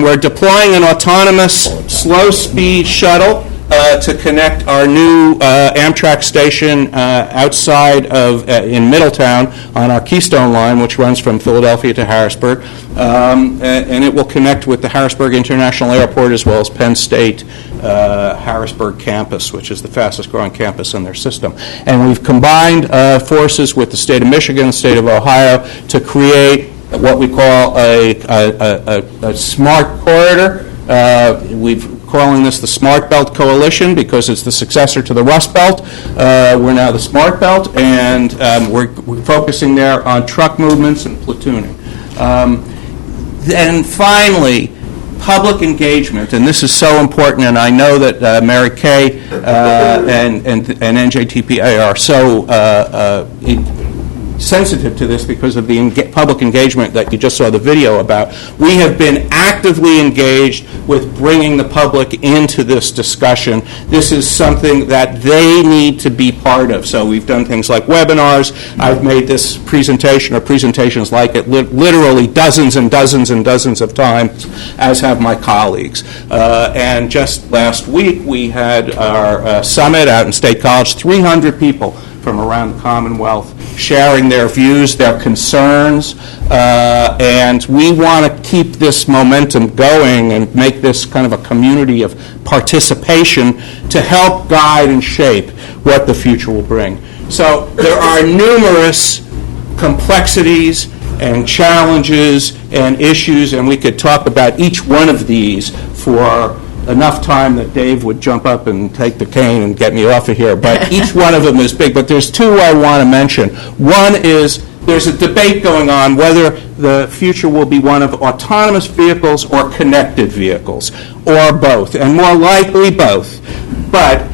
we're deploying an autonomous slow-speed shuttle to connect our new Amtrak station outside of in Middletown on our Keystone line, which runs from Philadelphia to Harrisburg, and it will connect with the Harrisburg International Airport as well as Penn State Harrisburg campus, which is the fastest growing campus in their system. And we've combined forces with the state of Michigan, the state of Ohio, to create what we call a smart corridor. We've calling this the Smart Belt Coalition because it's the successor to the Rust Belt. We're now the Smart Belt, and we're focusing there on truck movements and platooning. Then finally, public engagement, and this is so important, and I know that Mary Kay and NJTPA are so sensitive to this because of the public engagement that you just saw the video about. We have been actively engaged with bringing the public into this discussion. This is something that they need to be part of. So we've done things like webinars. I've made this presentation or presentations like it literally dozens and dozens and dozens of times, as have my colleagues. And just last week we had our summit out in State College, 300 people from around the Commonwealth sharing their views, their concerns, and we want to keep this momentum going and make this kind of a community of participation to help guide and shape what the future will bring. So there are numerous complexities and challenges and issues, and we could talk about each one of these for enough time that Dave would jump up and take the cane and get me off of here. But each one of them is big. But there's 2 I want to mention. One is there's a debate going on whether the future will be one of autonomous vehicles or connected vehicles, or both, and more likely both. But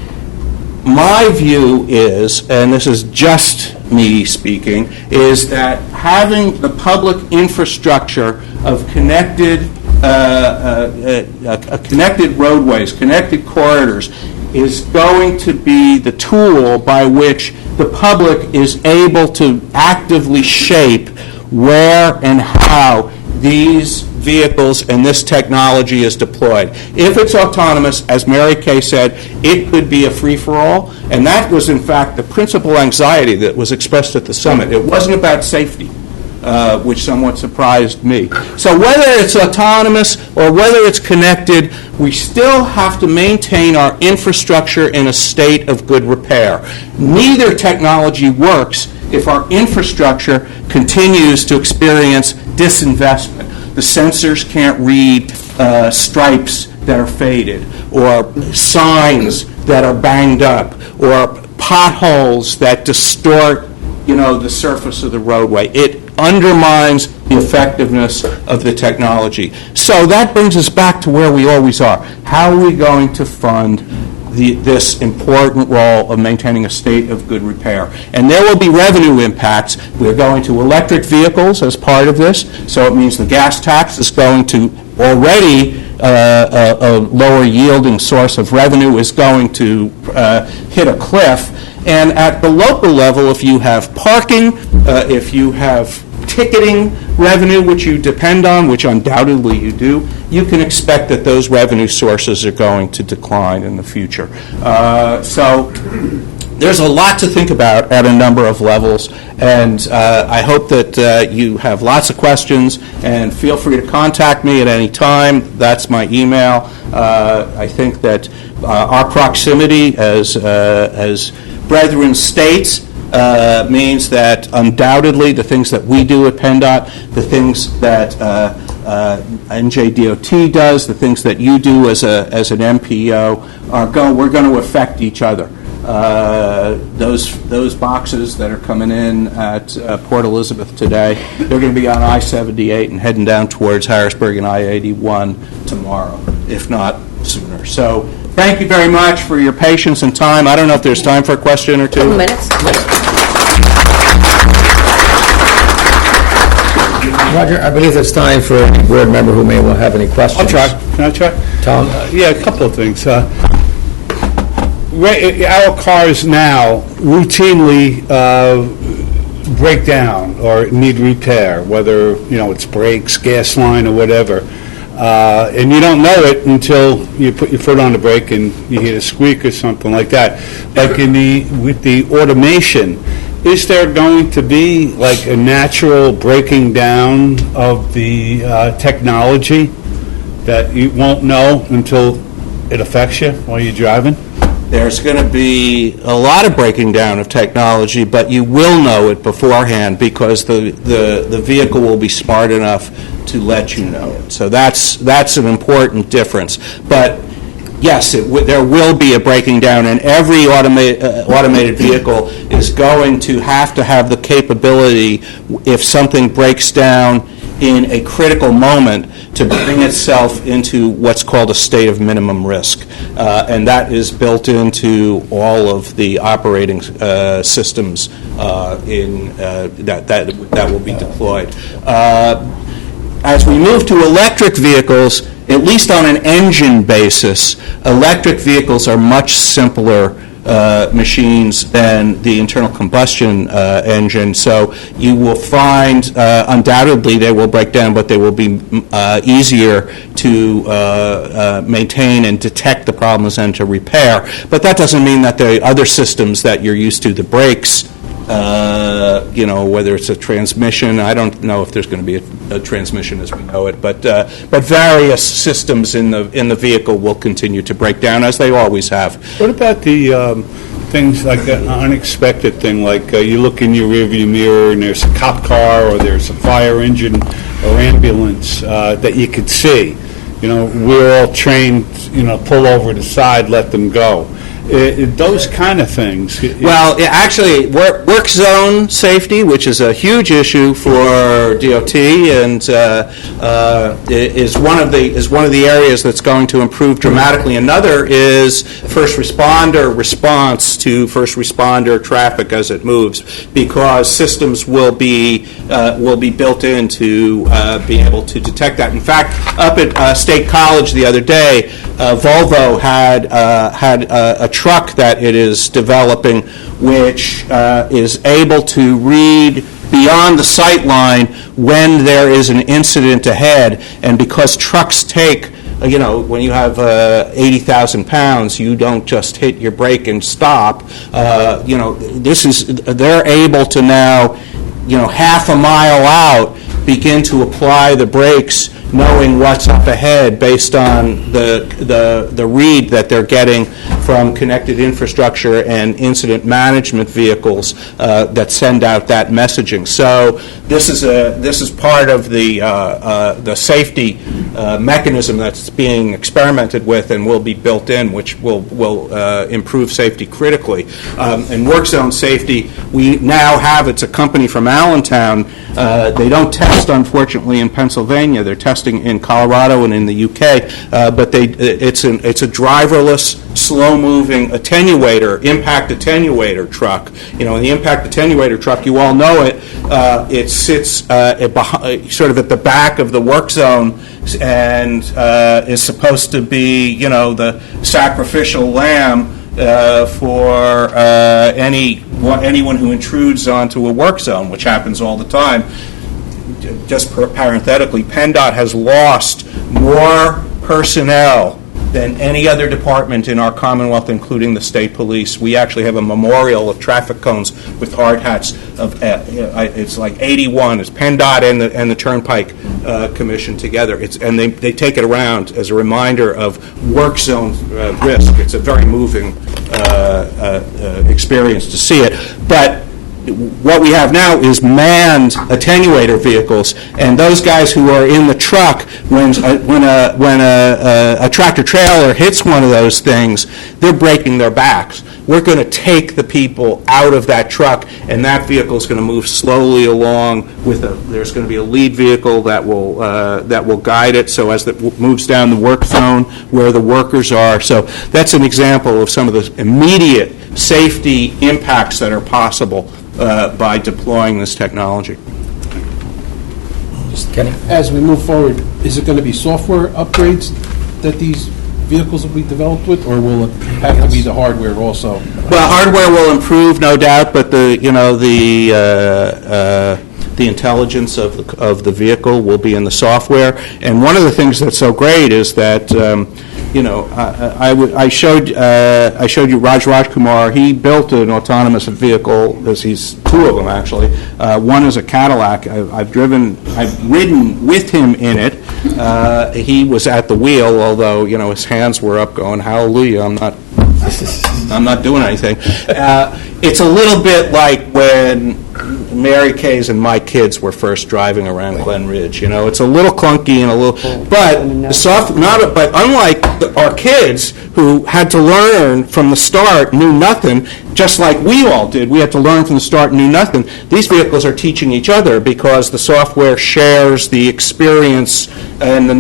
my view is, and this is just me speaking, is that having the public infrastructure of connected roadways, connected corridors, is going to be the tool by which the public is able to actively shape where and how these vehicles and this technology is deployed. If it's autonomous, as Mary Kay said, it could be a free-for-all, and that was, in fact, the principal anxiety that was expressed at the summit. It wasn't about safety, which somewhat surprised me. So whether it's autonomous or whether it's connected, we still have to maintain our infrastructure in a state of good repair. Neither technology works if our infrastructure continues to experience disinvestment. The sensors can't read stripes that are faded, or signs that are banged up, or potholes that distort, the surface of the roadway. It undermines the effectiveness of the technology. So that brings us back to where we always are. How are we going to fund this important role of maintaining a state of good repair. And there will be revenue impacts. We're going to electric vehicles as part of this, so it means the gas tax is going to already a lower yielding source of revenue is going to hit a cliff. And at the local level, if you have parking, if you have ticketing revenue, which you depend on, which undoubtedly you do, you can expect that those revenue sources are going to decline in the future. So there's a lot to think about at a number of levels, and I hope that you have lots of questions, and feel free to contact me at any time. That's my email. I think that our proximity as brethren states means that undoubtedly the things that we do at PennDOT, the things that NJDOT does, the things that you do as an MPO, we're going to affect each other. Those boxes that are coming in at Port Elizabeth today, they're going to be on I-78 and heading down towards Harrisburg and I-81 tomorrow, if not sooner. So thank you very much for your patience and time. I don't know if there's time for a question or two. Couple minutes. Roger, I believe it's time for any board member who may well have any questions. I'll try. Can I try? Tom? Yeah, a couple of things. Our cars now routinely break down or need repair, whether, it's brakes, gas line, or whatever. And you don't know it until you put your foot on the brake and you hear a squeak or something like that. Like with the automation, is there going to be like a natural breaking down of the technology that you won't know until it affects you while you're driving? There's going to be a lot of breaking down of technology, but you will know it beforehand because the vehicle will be smart enough to let you know it. So that's an important difference. But yes, there will be a breaking down, and every automated vehicle is going to have the capability, if something breaks down in a critical moment, to bring itself into what's called a state of minimum risk. And that is built into all of the operating systems that will be deployed. As we move to electric vehicles, at least on an engine basis, electric vehicles are much simpler machines than the internal combustion engine. So you will find, undoubtedly, they will break down, but they will be easier to maintain and detect the problems and to repair. But that doesn't mean that the other systems that you're used to, the brakes, whether it's a transmission, I don't know if there's going to be a transmission as we know it, but various systems in the vehicle will continue to break down as they always have. What about the things like an unexpected thing, like you look in your rearview mirror and there's a cop car or there's a fire engine or ambulance that you could see? We're all trained, pull over to the side, let them go. Those kind of things. Well, actually, work zone safety, which is a huge issue for DOT, and is one of the areas that's going to improve dramatically. Another is first responder response to first responder traffic as it moves, because systems will be built in to be able to detect that. In fact, up at State College the other day, Volvo had a truck that it is developing which is able to read beyond the sight line when there is an incident ahead. And because trucks take, when you have 80,000 pounds, you don't just hit your brake and stop. They're able to now, half a mile out, begin to apply the brakes, knowing what's up ahead based on the read that they're getting from connected infrastructure and incident management vehicles that send out that messaging. So this is part of the safety mechanism that's being experimented with and will be built in, which will improve safety critically. And work zone safety, we now have, it's a company from Allentown. They don't test, unfortunately, in Pennsylvania. They're testing testing in Colorado and in the UK, but it's a driverless, slow-moving impact attenuator truck. You know, the impact attenuator truck, you all know it. It sits sort of at the back of the work zone and is supposed to be, you know, the sacrificial lamb for anyone who intrudes onto a work zone, which happens all the time. Just parenthetically, PennDOT has lost more personnel than any other department in our Commonwealth, including the state police. We actually have a memorial of traffic cones with hard hats of it's like 81. It's PennDOT and the Turnpike Commission together. And they take it around as a reminder of work zone risk. It's a very moving experience to see it. But what we have now is manned attenuator vehicles, and those guys who are in the truck, when a tractor trailer hits one of those things, they're breaking their backs. We're going to take the people out of that truck, and that vehicle is going to move slowly along. There's going to be a lead vehicle that will guide it, so as it moves down the work zone where the workers are. So that's an example of some of the immediate safety impacts that are possible by deploying this technology. Kenny? As we move forward, is it going to be software upgrades that these vehicles will be developed with, or will it have to be the hardware also? Well, hardware will improve, no doubt, but the intelligence of the vehicle will be in the software. And one of the things that's so great is that I showed you Raj Kumar. He built an autonomous vehicle. He's two of them actually. One is a Cadillac. I've ridden with him in it. He was at the wheel, although his hands were up, going, "Hallelujah! I'm not doing anything." It's a little bit like when Mary Kay's and my kids were first driving around Glen Ridge. It's a little clunky and a little, but but unlike our kids who had to learn from the start, knew nothing, just like we all did. We had to learn from the start, knew nothing. These vehicles are teaching each other because the software shares the experience and the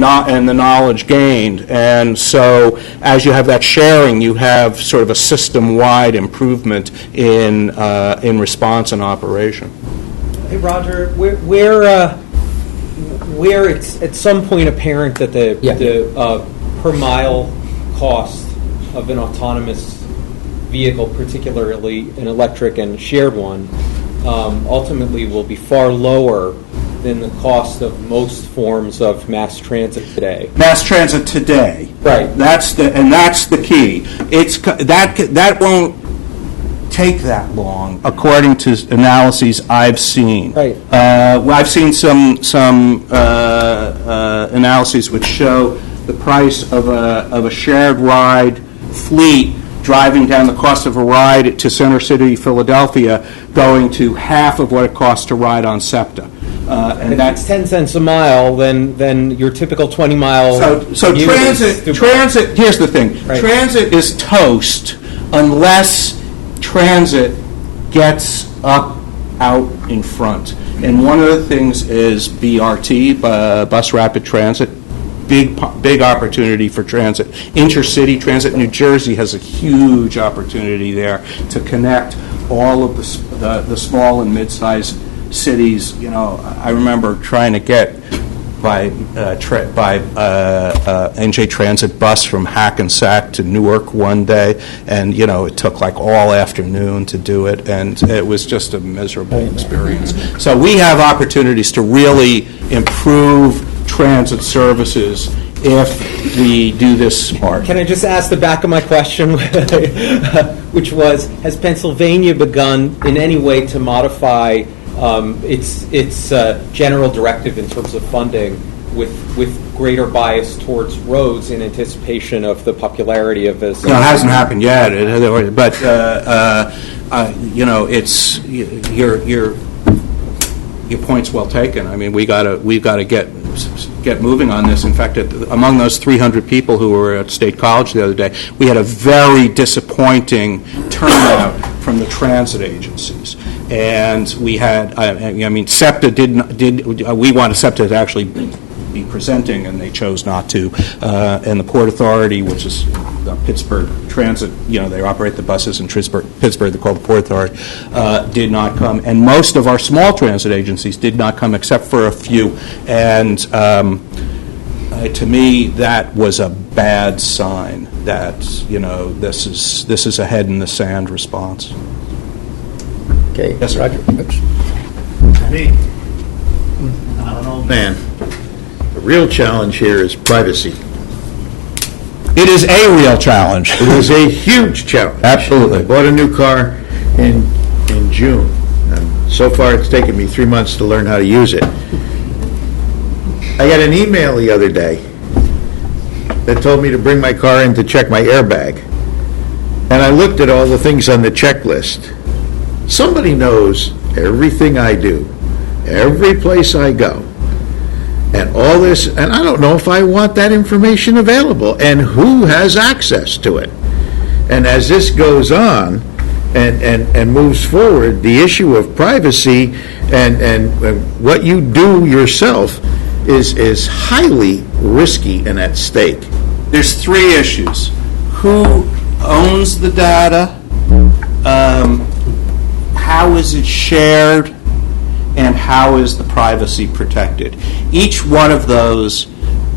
knowledge gained. And so, as you have that sharing, you have sort of a system-wide improvement in response and operation. Hey, Roger, where it's at some point apparent that the per mile cost of an autonomous vehicle, particularly an electric and shared one, ultimately will be far lower than the cost of most forms of mass transit today. Mass transit today, right? That's the key. It's that won't take that long, according to analyses I've seen. Right. I've seen some analyses which show the price of a shared ride fleet driving down the cost of a ride to Center City, Philadelphia, going to half of what it costs to ride on SEPTA. And if that's 10 cents a mile, then your typical 20-mile. So transit. Here's the thing. Right. Transit is toast unless transit gets out in front. And one of the things is BRT, bus rapid transit. Big opportunity for transit. Intercity transit. New Jersey has a huge opportunity there to connect all of the small and mid-sized cities. I remember trying to get by NJ Transit bus from Hackensack to Newark one day, and it took like all afternoon to do it, and it was just a miserable experience. So we have opportunities to really improve transit services if we do this smart. Can I just ask the back of my question, which was, has Pennsylvania begun in any way to modify its general directive in terms of funding with greater bias towards roads in anticipation of the popularity of this? No, it hasn't happened yet, but it's your point's well taken. I mean, we've got to get moving on this. In fact, among those 300 people who were at State College the other day, we had a very disappointing turnout from the transit agencies. And we had, SEPTA we wanted SEPTA to actually be presenting, and they chose not to. And the Port Authority, which is Pittsburgh Transit, they operate the buses in Pittsburgh, they're called the Port Authority, did not come. And most of our small transit agencies did not come except for a few. And to me, that was a bad sign that, this is a head-in-the-sand response. Okay. Yes, sir. Roger. Oops. Me, I'm an old man. The real challenge here is privacy. It is a real challenge. It is a huge challenge. Absolutely. I bought a new car in June. And so far, it's taken me 3 months to learn how to use it. I got an email the other day that told me to bring my car in to check my airbag. And I looked at all the things on the checklist. Somebody knows everything I do, every place I go, and all this, and I don't know if I want that information available, and who has access to it. And as this goes on and moves forward, the issue of privacy and what you do yourself is highly risky and at stake. There's three issues. Who owns the data? How is it shared? And how is the privacy protected? Each one of those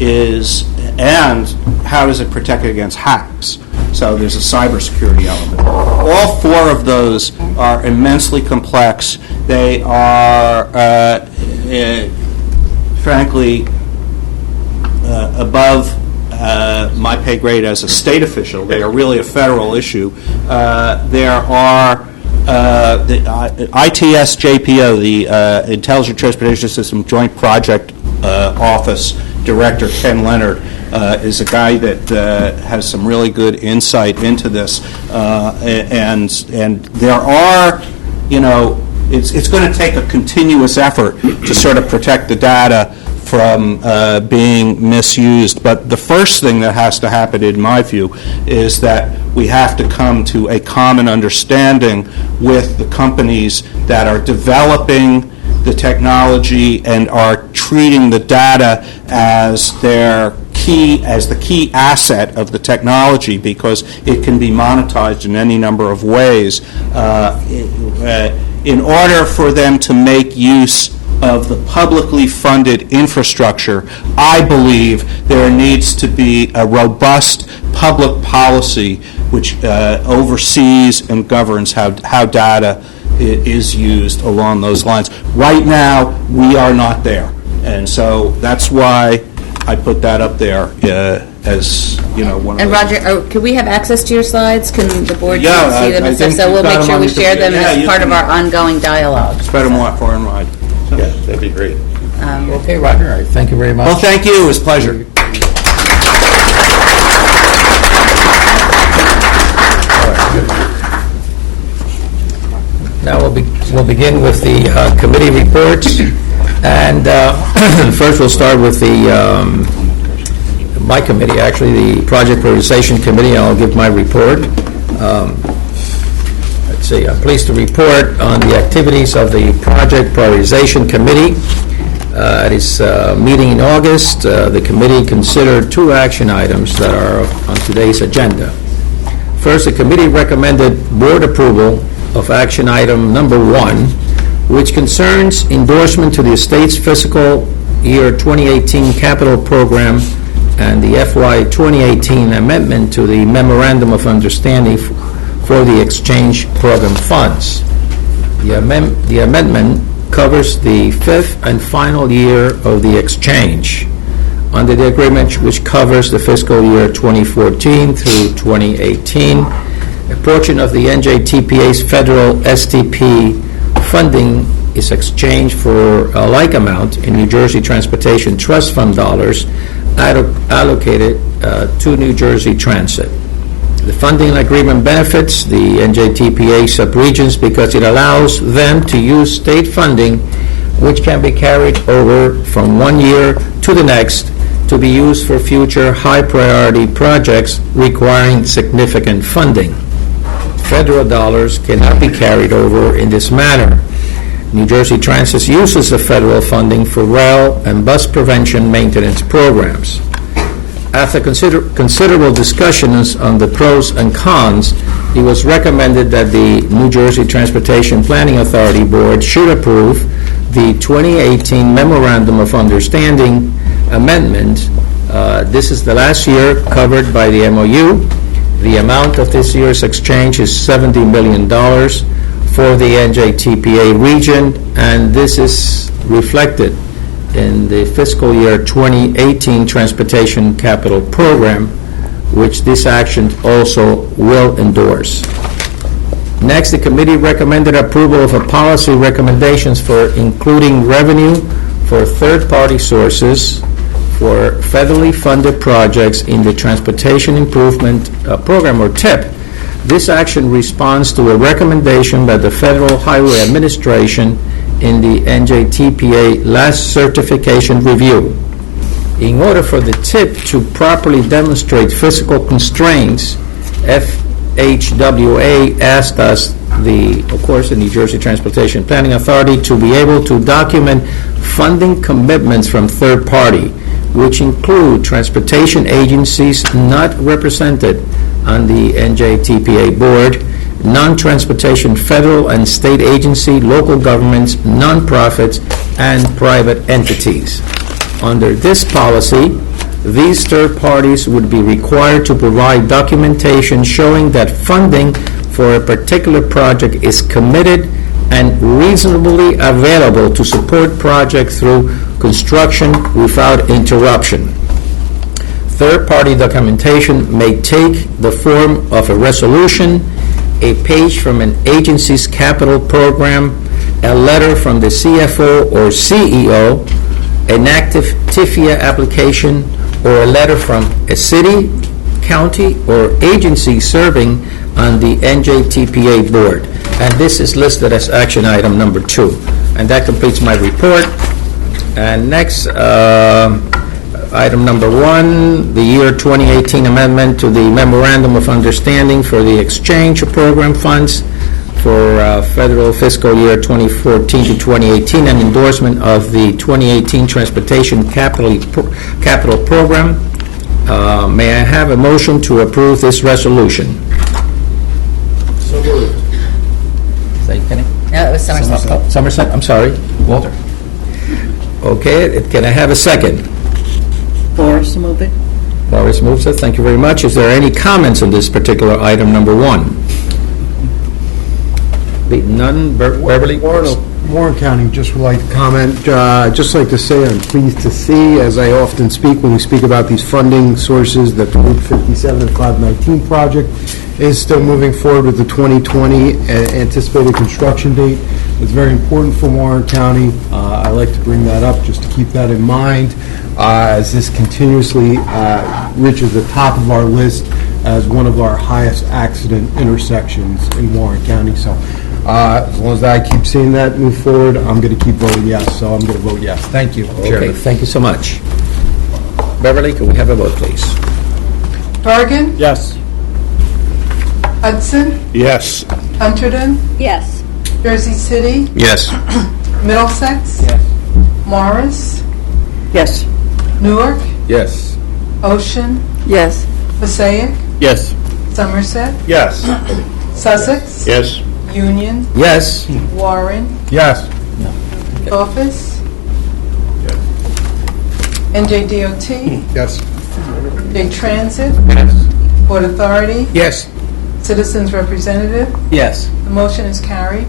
is, and how is it protected against hacks? So there's a cybersecurity element. All four of those are immensely complex. They are, frankly, above my pay grade as a state official. They are really a federal issue. There are the NJTPA, the Intelligent Transportation System Joint Project Office Director, Ken Leonard, is a guy that has some really good insight into this. And there are, it's going to take a continuous effort to sort of protect the data from being misused. But the first thing that has to happen, in my view, is that we have to come to a common understanding with the companies that are developing the technology and are treating the data as the key asset of the technology, because it can be monetized in any number of ways. In order for them to make use of the publicly funded infrastructure, I believe there needs to be a robust public policy which oversees and governs how data is used along those lines. Right now, we are not there. And so that's why I put that up there as, one of And those. Roger, can we have access to your slides? Can the board see Yeah, them I and stuff? think So we'll you've got make them sure on we the share them computer. Yeah, as you part of can- our ongoing dialogue. Spread them far and wide. Yeah, that'd be great. Okay, Roger, all right, thank you very much. Well, thank you. It was a pleasure. Now we'll begin with the committee reports, and first we'll start with my committee, actually, the Project Prioritization Committee. I'll give my report. Let's see, I'm pleased to report on the activities of the Project Prioritization Committee. At its meeting in August, the committee considered two action items that are on today's agenda. First, the committee recommended board approval of action item number 1, which concerns endorsement to the state's fiscal year 2018 capital program and the FY 2018 amendment to the Memorandum of Understanding for the exchange program funds. The amendment covers the fifth and final year of the exchange under the agreement, which covers the fiscal year 2014 through 2018. A portion of the NJTPA's federal STP funding is exchanged for a like amount in New Jersey Transportation Trust Fund dollars allocated to New Jersey Transit. The funding agreement benefits the NJTPA subregions because it allows them to use state funding, which can be carried over from one year to the next to be used for future high-priority projects requiring significant funding. Federal dollars cannot be carried over in this manner. New Jersey Transit uses the federal funding for rail and bus prevention maintenance programs. After considerable discussions on the pros and cons, it was recommended that the New Jersey Transportation Planning Authority Board should approve the 2018 Memorandum of Understanding amendment. This is the last year covered by the MOU. The amount of this year's exchange is $70 million for the NJTPA region, and this is reflected in the fiscal year 2018 Transportation Capital Program, which this action also will endorse. Next, the committee recommended approval of a policy recommendations for including revenue for third-party sources for federally funded projects in the Transportation Improvement Program, or TIP. This action responds to a recommendation by the Federal Highway Administration in the NJTPA last certification review. In order for the TIP to properly demonstrate physical constraints, FHWA asked us, of course, the New Jersey Transportation Planning Authority, to be able to document funding commitments from third party, which include transportation agencies not represented on the NJTPA board, non-transportation federal and state agency, local governments, nonprofits, and private entities. Under this policy, these third parties would be required to provide documentation showing that funding for a particular project is committed and reasonably available to support projects through construction without interruption. Third-party documentation may take the form of a resolution, a page from an agency's capital program, a letter from the CFO or CEO, an active TIFIA application, or a letter from a city, county, or agency serving on the NJTPA board. And this is listed as action item number 2. And that completes my report. And next, item number 1, the year 2018 amendment to the Memorandum of Understanding for the exchange of program funds for federal fiscal year 2014 to 2018, and endorsement of the 2018 Transportation Capital Program. May I have a motion to approve this resolution? So moved. Is that Kenny? No, it was Somerset. Somerset, I'm sorry. Walter. Okay, can I have a second? Morris, move it. Morris moves it. Thank you very much. Is there any comments on this particular item number 1? None. Beverly? Warren County, just would like to comment, just like to say I'm pleased to see, as I often speak when we speak about these funding sources, that the Route 57 and 519 project is still moving forward with the 2020 anticipated construction date. It's very important for Warren County. I like to bring that up just to keep that in mind as this continuously reaches the top of our list as one of our highest accident intersections in Warren County. So as long as I keep seeing that move forward, I'm going to keep voting yes. So I'm going to vote yes. Thank you, Chairman. Okay, thank you so much. Beverly, can we have a vote, please? Bergen, Yes. Hudson, Yes. Hunterdon, Yes. Jersey City, Yes. Middlesex, Yes. Morris, Yes. Newark, Yes. Ocean, Yes. Passaic, Yes. Somerset, Yes. Sussex, Yes. Union, Yes. Warren, Yes. Office, NJDOT, Yes. J Transit, Port Authority, Yes. Citizens Representative. Yes. The motion is carried.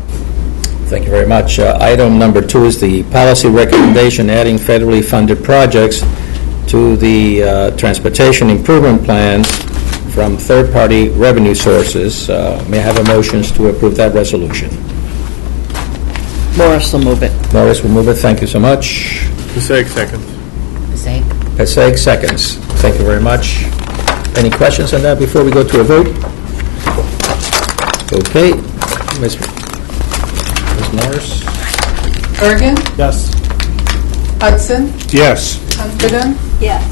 Thank you very much. Item number 2 is the policy recommendation adding federally funded projects to the transportation improvement plans from third-party revenue sources. May I have a motion to approve that resolution? Morris will move it. Morris will move it. Thank you so much. Passaic, second. Say. Passaic seconds. Thank you very much. Any questions on that before we go to a vote? Okay. Ms. Morris? Bergen, Yes. Hudson, Yes. Hunterdon, Yes.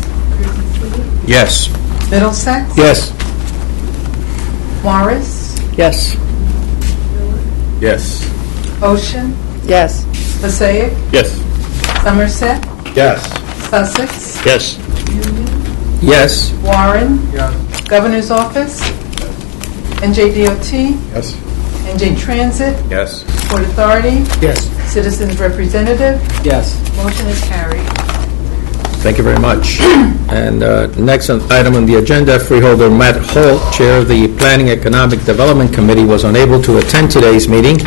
Yes. Middlesex, Yes. Morris, Yes. Yes. Ocean, Yes. Passaic, Yes. Somerset, Yes. Sussex, Yes. Yes. Warren, Governor's Office, NJDOT, Yes. NJ Transit, Yes. Port Authority, Yes. Citizens Representative. Yes. Motion is carried. Thank you very much. And next item on the agenda, Freeholder Matt Holt, Chair of the Planning Economic Development Committee, was unable to attend today's meeting,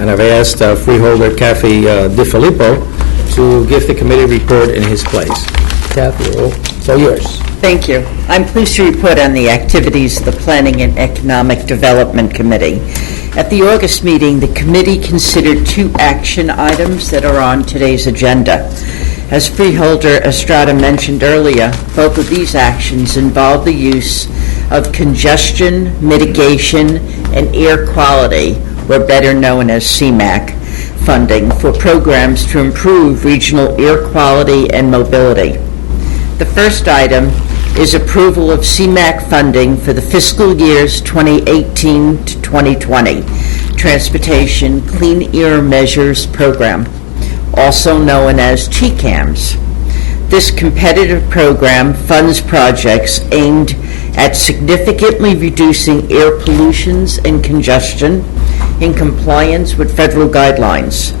and I've asked Freeholder Kathy DiFilippo to give the committee report in his place. Kathy, it's all yours. Thank you. I'm pleased to report on the activities of the Planning and Economic Development Committee. At the August meeting, the committee considered 2 action items that are on today's agenda. As Freeholder Estrada mentioned earlier, both of these actions involve the use of congestion mitigation and air quality, or better known as CMAQ, funding for programs to improve regional air quality and mobility. The first item is approval of CMAQ funding for the fiscal years 2018 to 2020 Transportation Clean Air Measures Program, also known as TCAMS. This competitive program funds projects aimed at significantly reducing air pollutions and congestion in compliance with federal guidelines.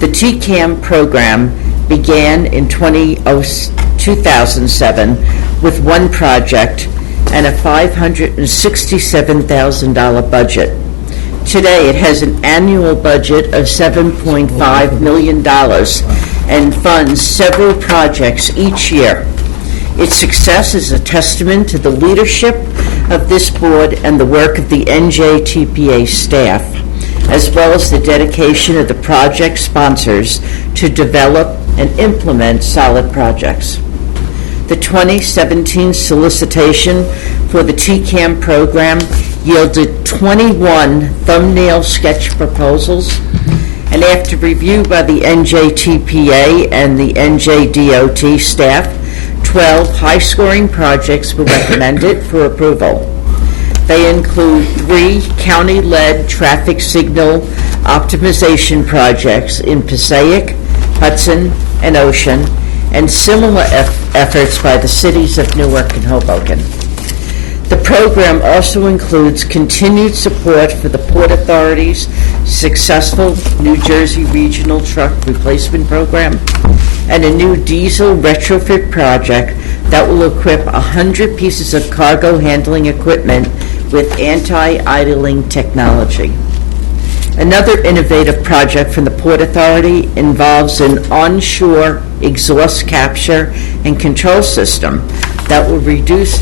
The TCAM program began in 2007 with 1 project and a $567,000 budget. Today, it has an annual budget of $7.5 million and funds several projects each year. Its success is a testament to the leadership of this board and the work of the NJTPA staff, as well as the dedication of the project sponsors to develop and implement solid projects. The 2017 solicitation for the TCAM program yielded 21 thumbnail sketch proposals, and after review by the NJTPA and the NJDOT staff, 12 high-scoring projects were recommended for approval. They include 3 county-led traffic signal optimization projects in Passaic, Hudson, and Ocean, and similar efforts by the cities of Newark and Hoboken. The program also includes continued support for the Port Authority's successful New Jersey Regional Truck Replacement Program and a new diesel retrofit project that will equip 100 pieces of cargo handling equipment with anti-idling technology. Another innovative project from the Port Authority involves an onshore exhaust capture and control system that will reduce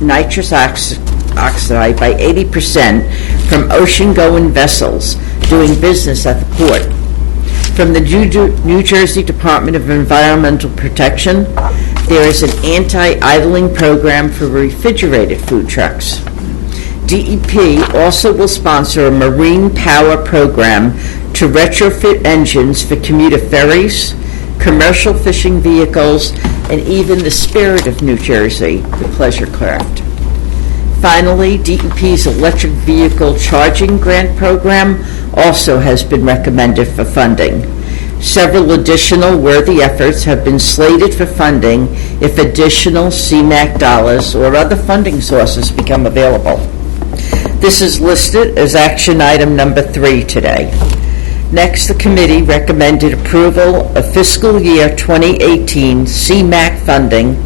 nitrous oxide by 80% from ocean-going vessels doing business at the port. From the New Jersey Department of Environmental Protection, there is an anti-idling program for refrigerated food trucks. DEP also will sponsor a marine power program to retrofit engines for commuter ferries, commercial fishing vehicles, and even the Spirit of New Jersey, the pleasure craft. Finally, DEP's electric vehicle charging grant program also has been recommended for funding. Several additional worthy efforts have been slated for funding if additional CMAQ dollars or other funding sources become available. This is listed as action item number 3 today. Next, the committee recommended approval of fiscal year 2018 CMAQ funding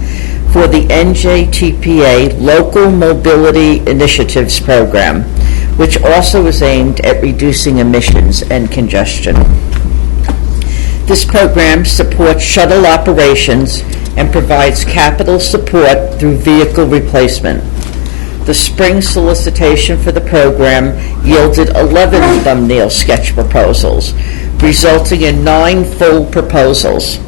for the NJTPA Local Mobility Initiatives Program, which also is aimed at reducing emissions and congestion. This program supports shuttle operations and provides capital support through vehicle replacement. The spring solicitation for the program yielded 11 thumbnail sketch proposals, resulting in 9 full proposals.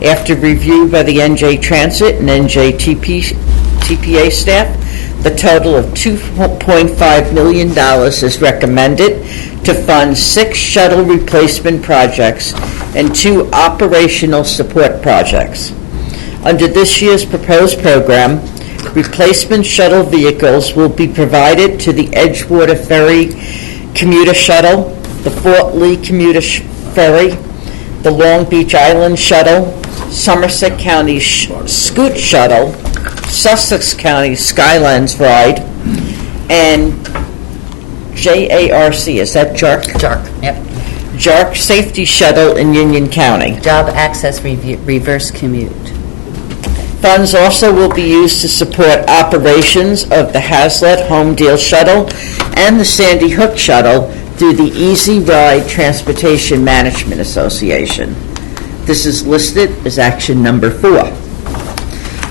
After review by the NJ Transit and NJTPA staff, the total of $2.5 million is recommended to fund 6 shuttle replacement projects and 2 operational support projects. Under this year's proposed program, replacement shuttle vehicles will be provided to the Edgewater Ferry Commuter Shuttle, the Fort Lee Commuter Ferry, the Long Beach Island Shuttle, Somerset County Scoot Shuttle, Sussex County Skylands Ride, and JARC, is that JARC? JARC, yep. JARC Safety Shuttle in Union County. Job Access Reverse Commute. Funds also will be used to support operations of the Hazlet Home Deal Shuttle and the Sandy Hook Shuttle through the Easy Ride Transportation Management Association. This is listed as action number 4.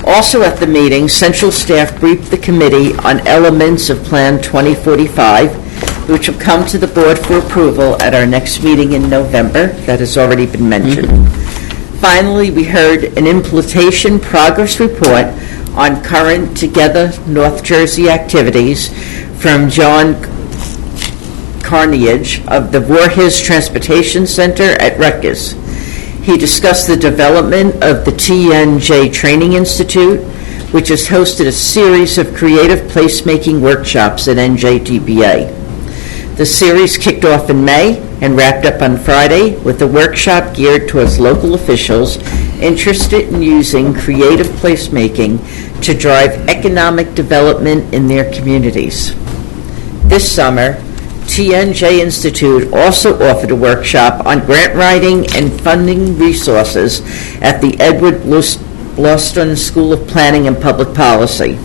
Also at the meeting, Central staff briefed the committee on elements of Plan 2045, which will come to the board for approval at our next meeting in November. That has already been mentioned. Finally, we heard an implementation progress report on current Together North Jersey activities from John Carnegie of the Voorhees Transportation Center at Rutgers. He discussed the development of the TNJ Training Institute, which has hosted a series of creative placemaking workshops at NJTPA. The series kicked off in May and wrapped up on Friday with a workshop geared towards local officials interested in using creative placemaking to drive economic development in their communities. This summer, TNJ Institute also offered a workshop on grant writing and funding resources at the Edward Blueston School of Planning and Public Policy.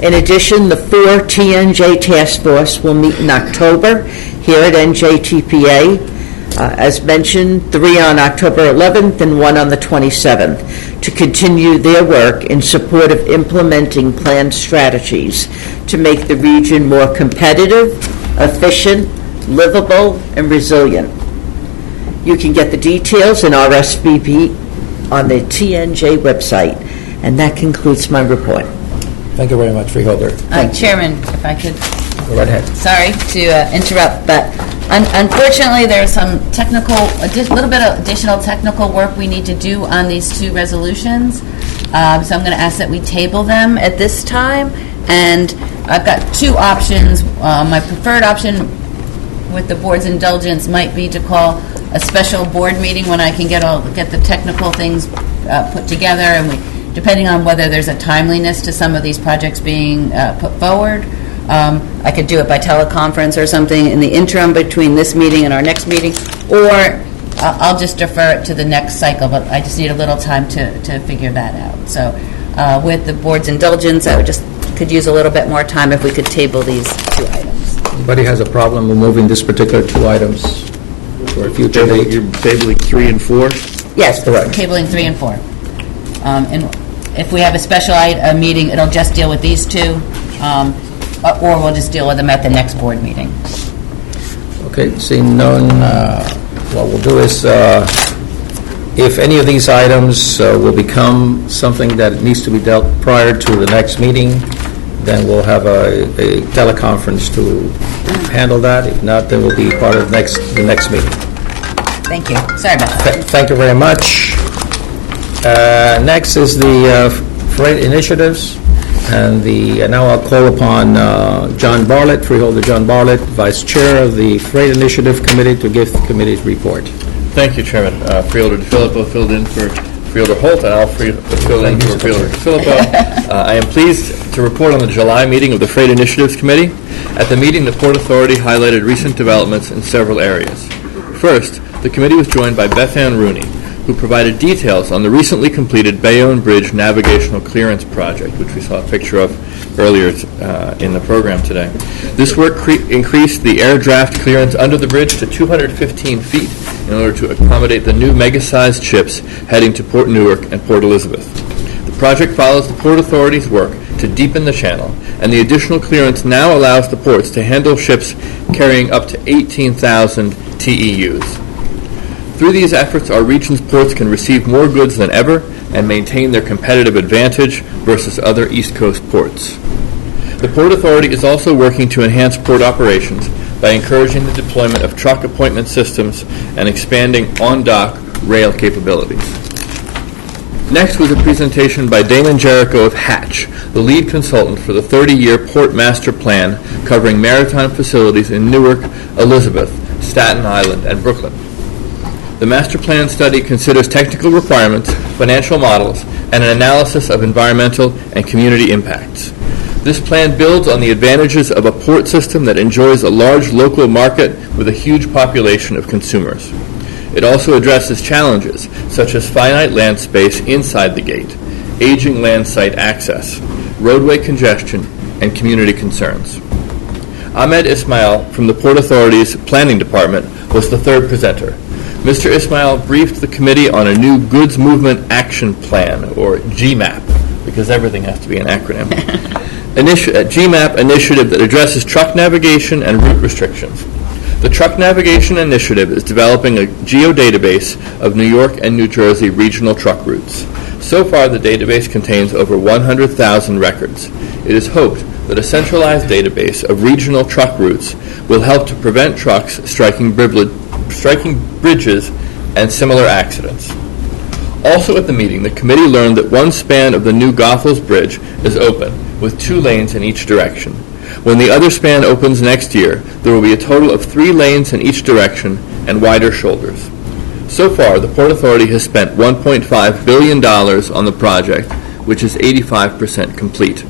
In addition, the 4 TNJ Task Force will meet in October here at NJTPA. As mentioned, 3 on October 11th and 1 on the 27th, to continue their work in support of implementing planned strategies to make the region more competitive, efficient, livable, and resilient. You can get the details in RSVP on the TNJ website. And that concludes my report. Thank you very much, Freeholder. Chairman, if I could, Go right ahead. sorry to interrupt, but unfortunately, there's some little bit of additional technical work we need to do on these 2 resolutions. So I'm going to ask that we table them at this time. And I've got 2 options. My preferred option, with the board's indulgence, might be to call a special board meeting when I can get the technical things put together, and depending on whether there's a timeliness to some of these projects being put forward. I could do it by teleconference or something in the interim between this meeting and our next meeting, or I'll just defer it to the next cycle, but I just need a little time to figure that out. So with the board's indulgence, I could use a little bit more time if we could table these 2 items. Anybody has a problem with moving this particular 2 items for a future date? You're tabling 3 and 4? Yes, Correct. tabling 3 and 4. And if we have a special meeting, it'll just deal with these 2, or we'll just deal with them at the next board meeting. Okay, seeing none, what we'll do is, if any of these items will become something that needs to be dealt prior to the next meeting, then we'll have a teleconference to handle that. If not, then we'll be part of the next meeting. Thank you. Sorry about that. Thank you very much. Next is the freight initiatives, and now I'll call upon John Bartlett, Freeholder John Bartlett, Vice Chair of the Freight Initiative Committee, to give the committee's report. Thank you, Chairman. Freeholder DeFilippo filled in for Freeholder Holt, and I'll fill in for Freeholder DeFilippo. I am pleased to report on the July meeting of the Freight Initiatives Committee. At the meeting, the Port Authority highlighted recent developments in several areas. First, the committee was joined by Beth Ann Rooney, who provided details on the recently completed Bayonne Bridge Navigational Clearance Project, which we saw a picture of earlier in the program today. This work increased the air draft clearance under the bridge to 215 feet in order to accommodate the new mega-sized ships heading to Port Newark and Port Elizabeth. The project follows the Port Authority's work to deepen the channel, and the additional clearance now allows the ports to handle ships carrying up to 18,000 TEUs. Through these efforts, our region's ports can receive more goods than ever and maintain their competitive advantage versus other East Coast ports. The Port Authority is also working to enhance port operations by encouraging the deployment of truck appointment systems and expanding on-dock rail capabilities. Next was a presentation by Damon Jericho of Hatch, the lead consultant for the 30-year Port Master Plan covering maritime facilities in Newark, Elizabeth, Staten Island, and Brooklyn. The master plan study considers technical requirements, financial models, and an analysis of environmental and community impacts. This plan builds on the advantages of a port system that enjoys a large local market with a huge population of consumers. It also addresses challenges such as finite land space inside the gate, aging land site access, roadway congestion, and community concerns. Ahmed Ismail from the Port Authority's Planning Department was the third presenter. Mr. Ismail briefed the committee on a new Goods Movement Action Plan, or GMAP, because everything has to be an acronym. GMAP initiative that addresses truck navigation and route restrictions. The Truck Navigation Initiative is developing a geodatabase of New York and New Jersey regional truck routes. So far, the database contains over 100,000 records. It is hoped that a centralized database of regional truck routes will help to prevent trucks striking bridges and similar accidents. Also at the meeting, the committee learned that one span of the new Goethals Bridge is open, with 2 lanes in each direction. When the other span opens next year, there will be a total of 3 lanes in each direction and wider shoulders. So far, the Port Authority has spent $1.5 billion on the project, which is 85% complete.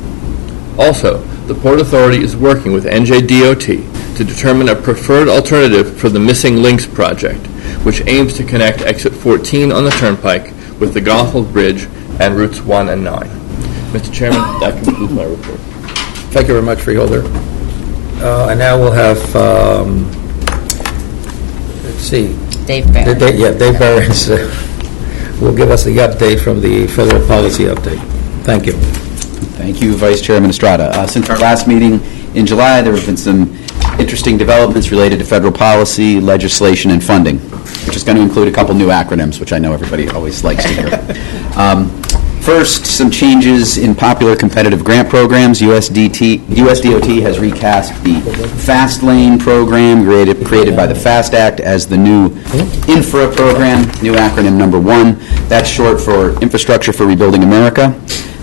Also, the Port Authority is working with NJDOT to determine a preferred alternative for the Missing Links project, which aims to connect exit 14 on the Turnpike with the Goethals Bridge and routes 1 and 9. Mr. Chairman, that concludes my report. Thank you very much, Freeholder. And now we'll have, let's see. Dave Barron. Dave Barron's will give us the update from the federal policy update. Thank you. Thank you, Vice Chairman Estrada. Since our last meeting in July, there have been some interesting developments related to federal policy, legislation, and funding, which is going to include a couple new acronyms, which I know everybody always likes to hear. First, some changes in popular competitive grant programs. USDOT has recast the Fast Lane program created by the FAST Act as the new INFRA program, new acronym number 1. That's short for Infrastructure for Rebuilding America.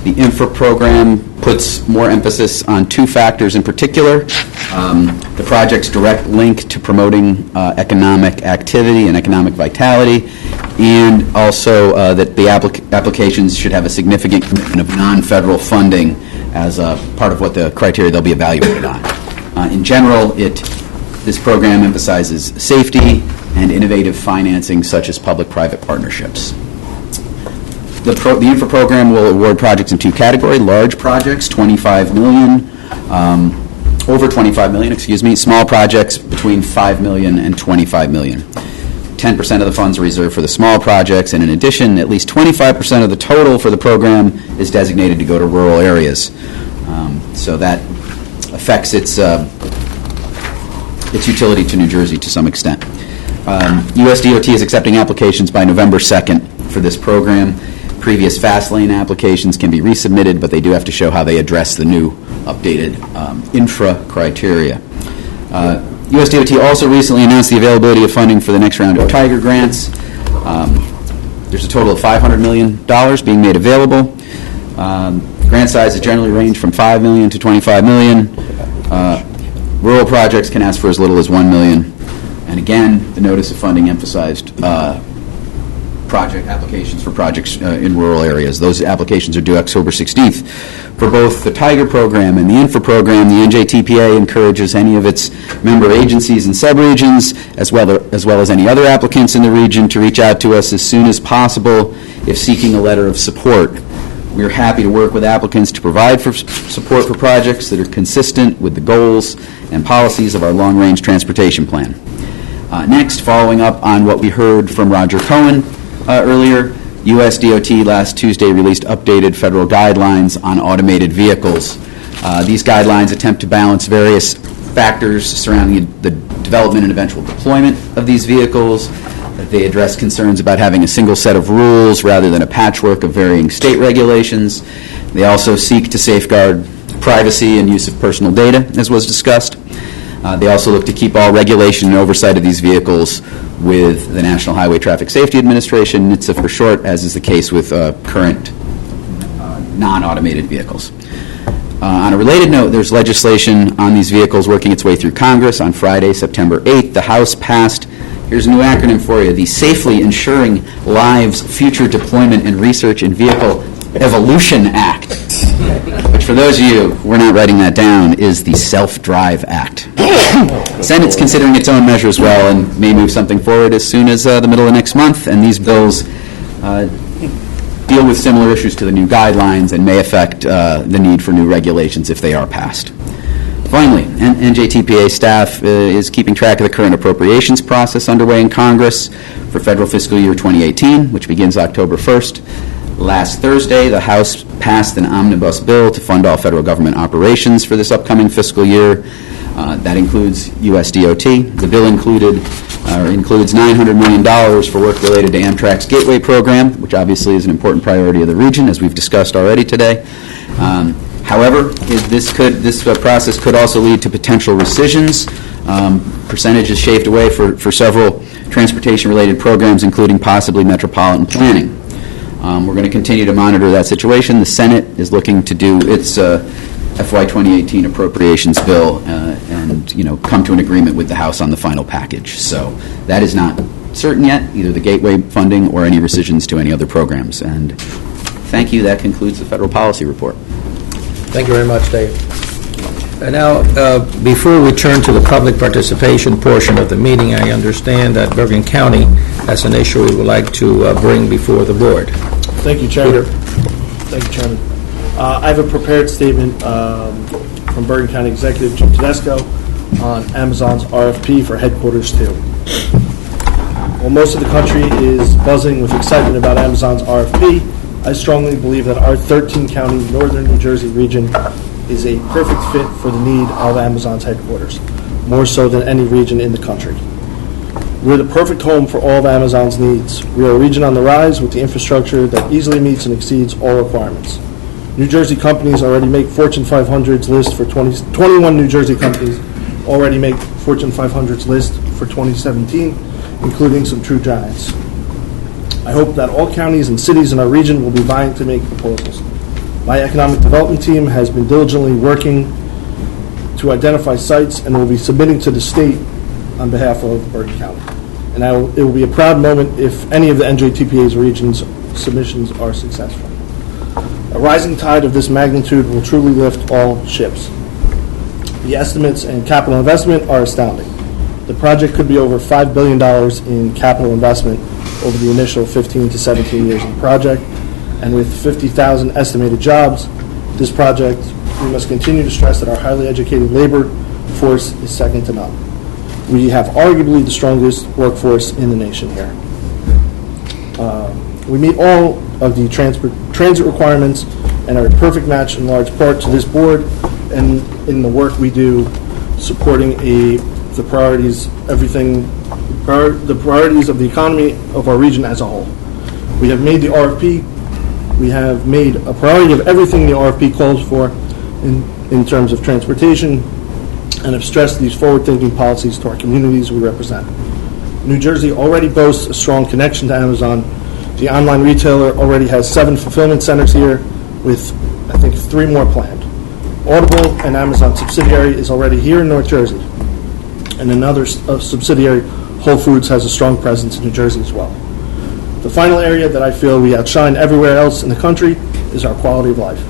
The INFRA program puts more emphasis on 2 factors in particular. The project's direct link to promoting economic activity and economic vitality, and also that the applications should have a significant commitment of non-federal funding as part of what the criteria they'll be evaluated on. In general, this program emphasizes safety and innovative financing such as public-private partnerships. The INFRA program will award projects in 2 categories: large projects, $25 million, over $25 million, small projects between $5 million and $25 million. 10% of the funds are reserved for the small projects, and in addition, at least 25% of the total for the program is designated to go to rural areas. So that affects its utility to New Jersey to some extent. USDOT is accepting applications by November 2nd for this program. Previous Fast Lane applications can be resubmitted, but they do have to show how they address the new updated infra criteria. USDOT also recently announced the availability of funding for the next round of Tiger grants. There's a total of $500 million being made available. Grant sizes generally range from $5 million to $25 million. Rural projects can ask for as little as $1 million. And again, the notice of funding emphasized project applications for projects in rural areas. Those applications are due October 16th. For both the Tiger program and the INFRA program, the NJTPA encourages any of its member agencies and subregions, as well as any other applicants in the region, to reach out to us as soon as possible if seeking a letter of support. We are happy to work with applicants to provide for support for projects that are consistent with the goals and policies of our long-range transportation plan. Next, following up on what we heard from Roger Cohen earlier, USDOT last Tuesday released updated federal guidelines on automated vehicles. These guidelines attempt to balance various factors surrounding the development and eventual deployment of these vehicles. They address concerns about having a single set of rules rather than a patchwork of varying state regulations. They also seek to safeguard privacy and use of personal data, as was discussed. They also look to keep all regulation and oversight of these vehicles with the National Highway Traffic Safety Administration, NHTSA for short, as is the case with current non-automated vehicles. On a related note, there's legislation on these vehicles working its way through Congress. On Friday, September 8th, the House passed Here's a new acronym for you, the Safely Ensuring Lives Future Deployment and Research in Vehicle Evolution Act, which for those of you who are not writing that down is the Self-Drive Act. The Senate's considering its own measure as well and may move something forward as soon as the middle of next month, and these bills deal with similar issues to the new guidelines and may affect the need for new regulations if they are passed. Finally, NJTPA staff is keeping track of the current appropriations process underway in Congress for federal fiscal year 2018, which begins October 1st. Last Thursday, the House passed an omnibus bill to fund all federal government operations for this upcoming fiscal year. That includes USDOT. The bill includes $900 million for work related to Amtrak's Gateway program, which obviously is an important priority of the region, as we've discussed already today. However, this process could also lead to potential rescissions. Percentages shaved away for several transportation-related programs, including possibly metropolitan planning. We're going to continue to monitor that situation. The Senate is looking to do its FY 2018 appropriations bill and come to an agreement with the House on the final package. So that is not certain yet, either the Gateway funding or any rescissions to any other programs. And thank you. That concludes the federal policy report. Thank you very much, Dave. And now, before we turn to the public participation portion of the meeting, I understand that Bergen County has an issue we would like to bring before the board. Thank you, Chairman. Thank you, Chairman. I have a prepared statement from Bergen County Executive Jim Tedesco on Amazon's RFP for Headquarters 2. While most of the country is buzzing with excitement about Amazon's RFP, I strongly believe that our 13-county northern New Jersey region is a perfect fit for the need of Amazon's headquarters, more so than any region in the country. We're the perfect home for all of Amazon's needs. We are a region on the rise with the infrastructure that easily meets and exceeds all requirements. New Jersey companies already make Fortune 500's list for 21 New Jersey companies already make Fortune 500's list for 2017, including some true giants. I hope that all counties and cities in our region will be vying to make proposals. My economic development team has been diligently working to identify sites and will be submitting to the state on behalf of Bergen County. And it will be a proud moment if any of the NJTPA's region's submissions are successful. A rising tide of this magnitude will truly lift all ships. The estimates and capital investment are astounding. The project could be over $5 billion in capital investment over the initial 15 to 17 years of the project, and with 50,000 estimated jobs, this project, we must continue to stress that our highly educated labor force is second to none. We have arguably the strongest workforce in the nation here. We meet all of the transit requirements and are a perfect match in large part to this board and in the work we do supporting the priorities, the priorities of the economy of our region as a whole. We have made the RFP, we have made a priority of everything the RFP calls for in terms of transportation, and have stressed these forward-thinking policies to our communities we represent. New Jersey already boasts a strong connection to Amazon. The online retailer already has 7 fulfillment centers here, with, I think, 3 more planned. Audible, an Amazon subsidiary, is already here in North Jersey, and another subsidiary, Whole Foods, has a strong presence in New Jersey as well. The final area that I feel we outshine everywhere else in the country is our quality of life.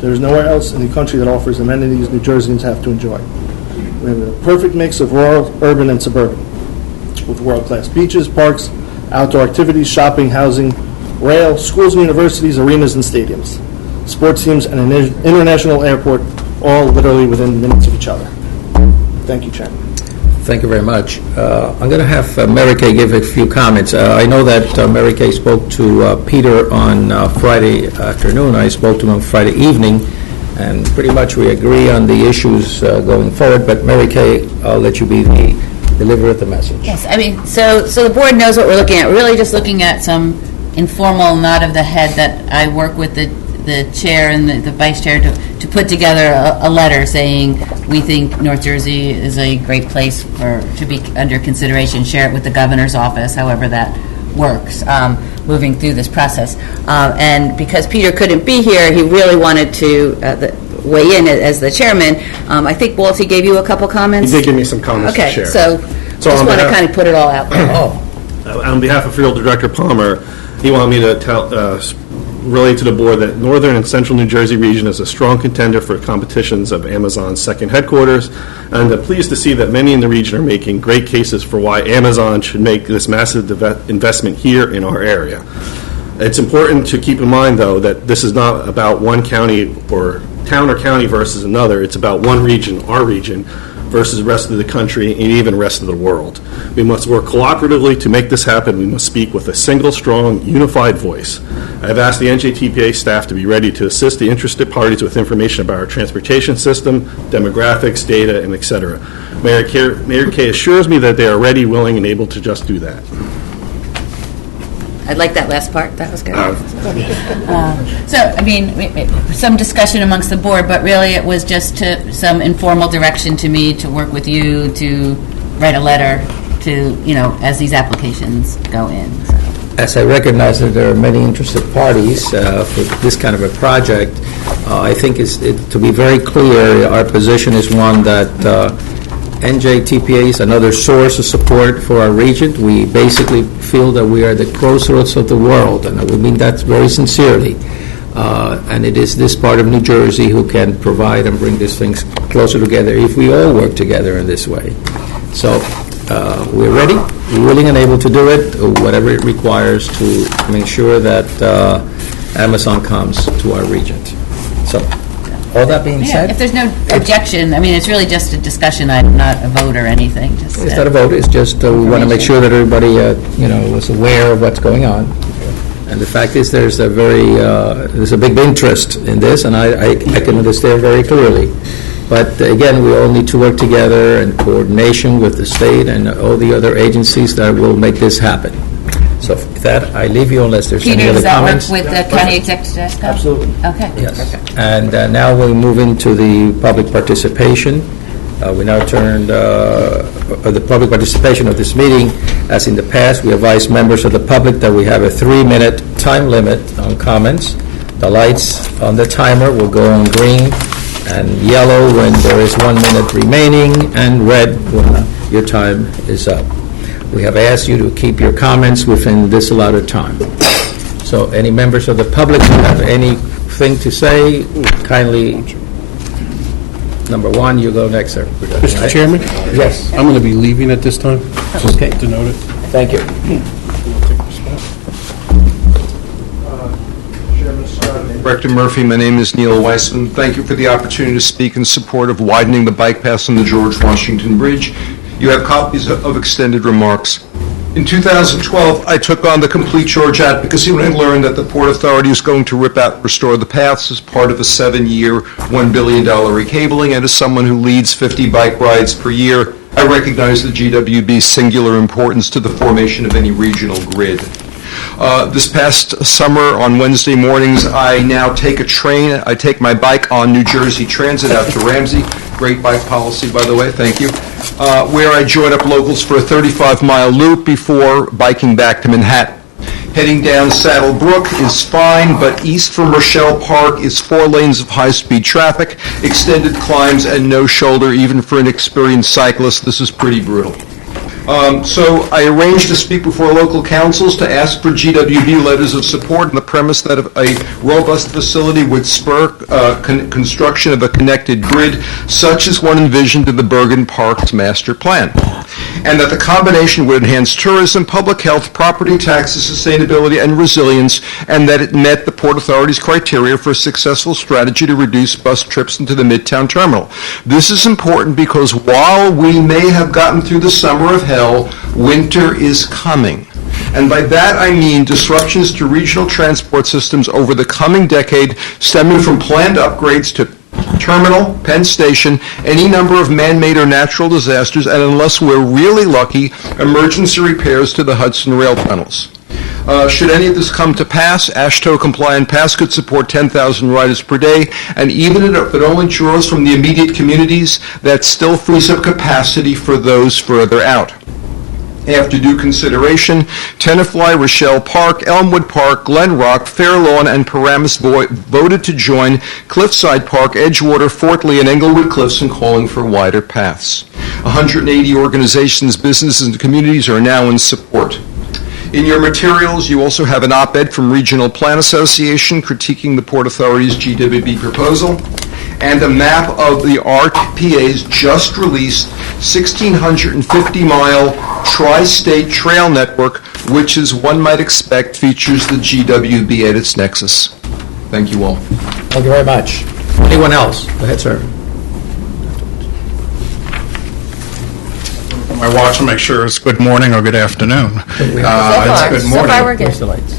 There is nowhere else in the country that offers amenities New Jerseyans have to enjoy. We have a perfect mix of rural, urban, and suburban, with world-class beaches, parks, outdoor activities, shopping, housing, rail, schools and universities, arenas and stadiums, sports teams, and an international airport, all literally within minutes of each other. Thank you, Chairman. Thank you very much. I'm going to have Mary Kay give a few comments. I know that Mary Kay spoke to Peter on Friday afternoon. I spoke to him on Friday evening, and pretty much we agree on the issues going forward. But Mary Kay, I'll let you be the deliverer of the message. Yes, I mean, so the board knows what we're looking at. We're really just looking at some informal nod of the head that I work with the chair and the vice chair to put together a letter saying we think North Jersey is a great place to be under consideration. Share it with the governor's office, however that works, moving through this process. And because Peter couldn't be here, he really wanted to weigh in as the chairman. I think, Walt, he gave you a couple comments? He did give me some comments to Okay, share. so Just want to kind of put it all out there. On behalf of Field Director Palmer, he wanted me to relate to the board that Northern and Central New Jersey region is a strong contender for competitions of Amazon's second headquarters, and I'm pleased to see that many in the region are making great cases for why Amazon should make this massive investment here in our area. It's important to keep in mind, though, that this is not about one county or town or county versus another. It's about one region, our region, versus the rest of the country and even the rest of the world. We must work cooperatively to make this happen. We must speak with a single, strong, unified voice. I have asked the NJTPA staff to be ready to assist the interested parties with information about our transportation system, demographics, data, and et cetera. Mayor Kay assures me that they are ready, willing, and able to just do that. I like that last part. That was good. So, I mean, some discussion amongst the board, but really it was just some informal direction to me to work with you to write a letter to, as these applications go in. So. As I recognize that there are many interested parties for this kind of a project, I think to be very clear, our position is one that NJTPA is another source of support for our region. We basically feel that we are the crossroads of the world, and we mean that very sincerely. And it is this part of New Jersey who can provide and bring these things closer together if we all work together in this way. So we're ready, we're willing and able to do it, whatever it requires to make sure that Amazon comes to our region. So. All that being said, if there's no objection, I mean, it's really just a discussion item, not a vote or anything. It's not a vote. It's just we want to make sure that everybody, was aware of what's going on. And the fact is, there's a big interest in this, and I can understand very clearly. But again, we all need to work together in coordination with the state and all the other agencies that will make this happen. So with that, I leave you unless there's any other comments. Peter, does that work with the county executive desk? Absolutely. Okay. Yes. And now we move into the public participation. We now turn the public participation of this meeting. As in the past, we advise members of the public that we have a 3-minute time limit on comments. The lights on the timer will go on green and yellow when there is 1 minute remaining, and red when your time is up. We have asked you to keep your comments within this allotted time. So any members of the public who have anything to say, kindly, number one, you go next, sir. Mr. Chairman? Yes. I'm going to be leaving at this time, just Okay. to note it. Thank you. Director Murphy, my name is Neil Weissman. Thank you for the opportunity to speak in support of widening the bike paths on the George Washington Bridge. You have copies of extended remarks. In 2012, I took on the Complete George advocacy when I learned that the Port Authority is going to rip out and restore the paths as part of a 7-year, $1 billion recabling, and as someone who leads 50 bike rides per year, I recognize the GWB's singular importance to the formation of any regional grid. This past summer, on Wednesday mornings, I now take a train. I take my bike on New Jersey Transit out to Ramsey. Great bike policy, by the way. Thank you. Where I join up locals for a 35-mile loop before biking back to Manhattan. Heading down Saddle Brook is fine, but east from Rochelle Park is 4 lanes of high-speed traffic, extended climbs, and no shoulder even for an experienced cyclist. This is pretty brutal. So I arranged to speak before local councils to ask for GWB letters of support on the premise that a robust facility would spur construction of a connected grid, such as one envisioned in the Bergen Parks master plan, and that the combination would enhance tourism, public health, property taxes, sustainability, and resilience, and that it met the Port Authority's criteria for a successful strategy to reduce bus trips into the Midtown Terminal. This is important because while we may have gotten through the summer of hell, winter is coming. And by that I mean disruptions to regional transport systems over the coming decade stemming from planned upgrades to Terminal, Penn Station, any number of man-made or natural disasters, and unless we're really lucky, emergency repairs to the Hudson Rail tunnels. Should any of this come to pass, AASHTO-compliant pass could support 10,000 riders per day, and even if it only draws from the immediate communities, that still frees up capacity for those further out. After due consideration, Tenafly, Rochelle Park, Elmwood Park, Glen Rock, Fair Lawn, and Paramus voted to join Cliffside Park, Edgewater, Fort Lee, and Englewood Cliffs in calling for wider paths. 180 organizations, businesses, and communities are now in support. In your materials, you also have an op-ed from Regional Plan Association critiquing the Port Authority's GWB proposal, and a map of the RTPA's just released 1,650-mile tri-state trail network, which, as one might expect, features the GWB at its nexus. Thank you all. Thank you very much. Anyone else? Go ahead, sir. My watch to make sure it's good morning or good afternoon. It's good morning. Where's the lights?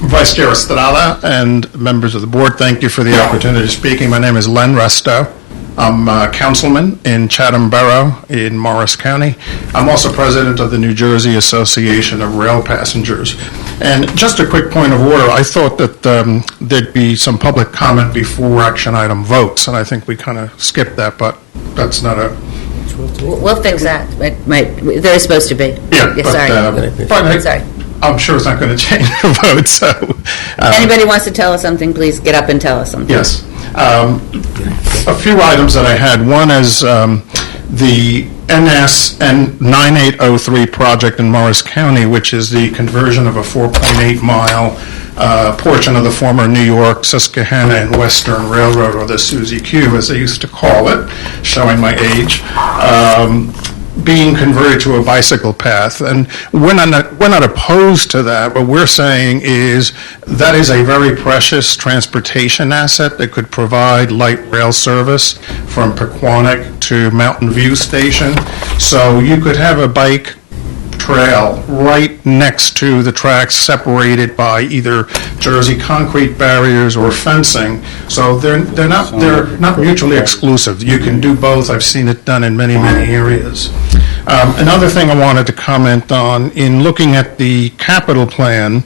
Vice Chair Estrada and members of the board, thank you for the opportunity of speaking. My name is Len Resto. I'm a councilman in Chatham Borough in Morris County. I'm also president of the New Jersey Association of Rail Passengers. And just a quick point of order, I thought that there'd be some public comment before action item votes, and I think we kind of skipped that, but that's not a... We'll fix that. There is supposed to be. Yeah, Sorry. I'm sure it's not going to change the vote, so... Anybody wants to tell us something, please get up and tell us something. Yes. A few items that I had. One is the NSN 9803 project in Morris County, which is the conversion of a 4.8-mile portion of the former New York, Susquehanna, and Western Railroad, or the Suzy Q, as they used to call it, showing my age, being converted to a bicycle path. And we're not opposed to that. What we're saying is that is a very precious transportation asset that could provide light rail service from Pequannock to Mountain View Station. So you could have a bike trail right next to the tracks, separated by either Jersey concrete barriers or fencing. So they're not mutually exclusive. You can do both. I've seen it done in many areas. Another thing I wanted to comment on, in looking at the capital plan,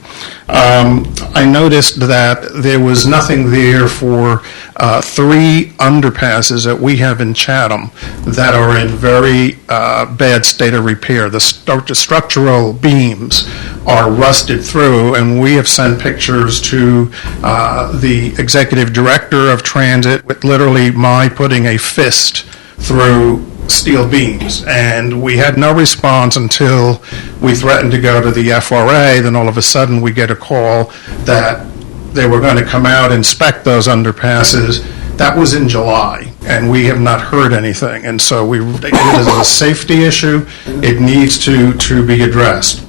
I noticed that there was nothing there for 3 underpasses that we have in Chatham that are in very bad state of repair. The structural beams are rusted through, and we have sent pictures to the executive director of transit with literally my putting a fist through steel beams, and we had no response until we threatened to go to the FRA. Then all of a sudden we get a call that they were going to come out and inspect those underpasses. That was in July, and we have not heard anything, and so it is a safety issue. It needs to be addressed.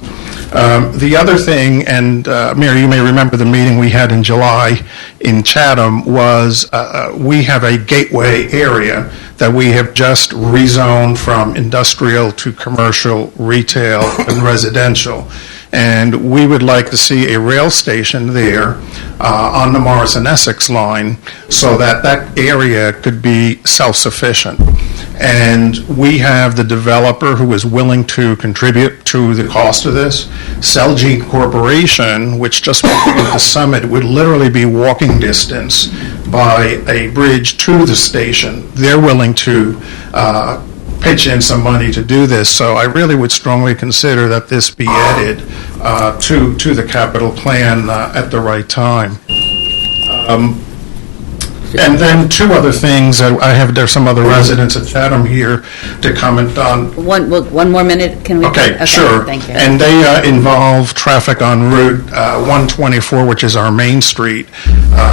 The other thing, and Mary, you may remember the meeting we had in July in Chatham, was we have a gateway area that we have just rezoned from industrial to commercial, retail, and residential. And we would like to see a rail station there on the Morris and Essex line so that that area could be self-sufficient. And we have the developer who is willing to contribute to the cost of this. Celgene Corporation, which just went to Summit, would literally be walking distance by a bridge to the station. They're willing to pitch in some money to do this, so I really would strongly consider that this be added to the capital plan at the right time. And then 2 other things that I have. There's some other residents at Chatham here to comment on. One more minute, can we? Okay, sure. Thank you. And they involve traffic on Route 124, which is our main street.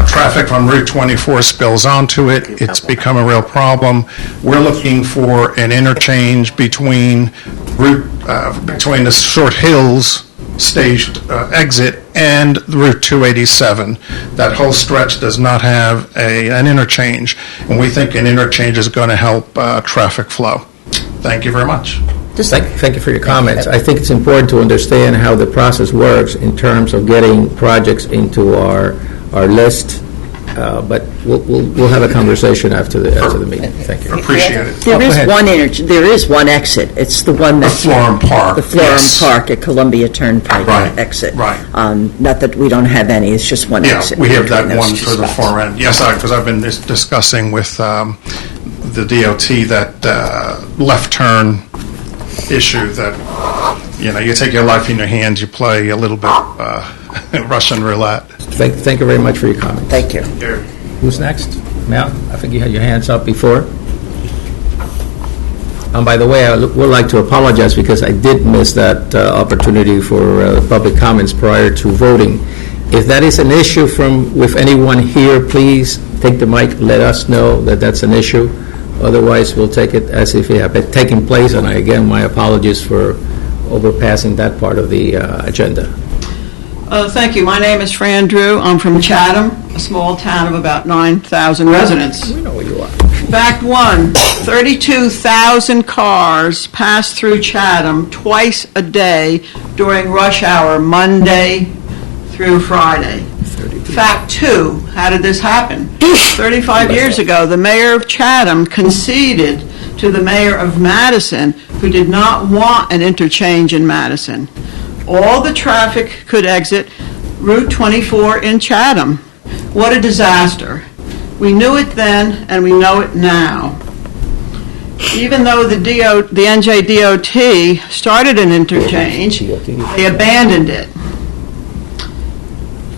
Traffic from Route 24 spills onto it. It's become a real problem. We're looking for an interchange between the Short Hills staged exit and Route 287. That whole stretch does not have an interchange, and we think an interchange is going to help traffic flow. Thank you very much. Thank you for your comments. I think it's important to understand how the process works in terms of getting projects into our list, but we'll have a conversation after the meeting. Thank you. Appreciate it. There is one exit. It's the one that's... The Florham Park. The Florham Park at Columbia Turnpike exit. Right. Not that we don't have any, it's just one exit. Yeah, we have that one for the far end. Yes, because I've been discussing with the DOT that left turn issue that, you take your life in your hands, you play a little bit Russian roulette. Thank you very much for your comment. Thank you. Who's next? Mel, I think you had your hands up before. And by the way, I would like to apologize because I did miss that opportunity for public comments prior to voting. If that is an issue with anyone here, please take the mic, let us know that that's an issue. Otherwise, we'll take it as if it had been taking place, and again, my apologies for overpassing that part of the agenda. Thank you. My name is Fran Drew. I'm from Chatham, a small town of about 9,000 residents. We know where you are. Fact one, 32,000 cars pass through Chatham twice a day during rush hour, Monday through Friday. Fact two, how did this happen? 35 years ago, the mayor of Chatham conceded to the mayor of Madison, who did not want an interchange in Madison. All the traffic could exit Route 24 in Chatham. What a disaster. We knew it then, and we know it now. Even though the NJDOT started an interchange, they abandoned it.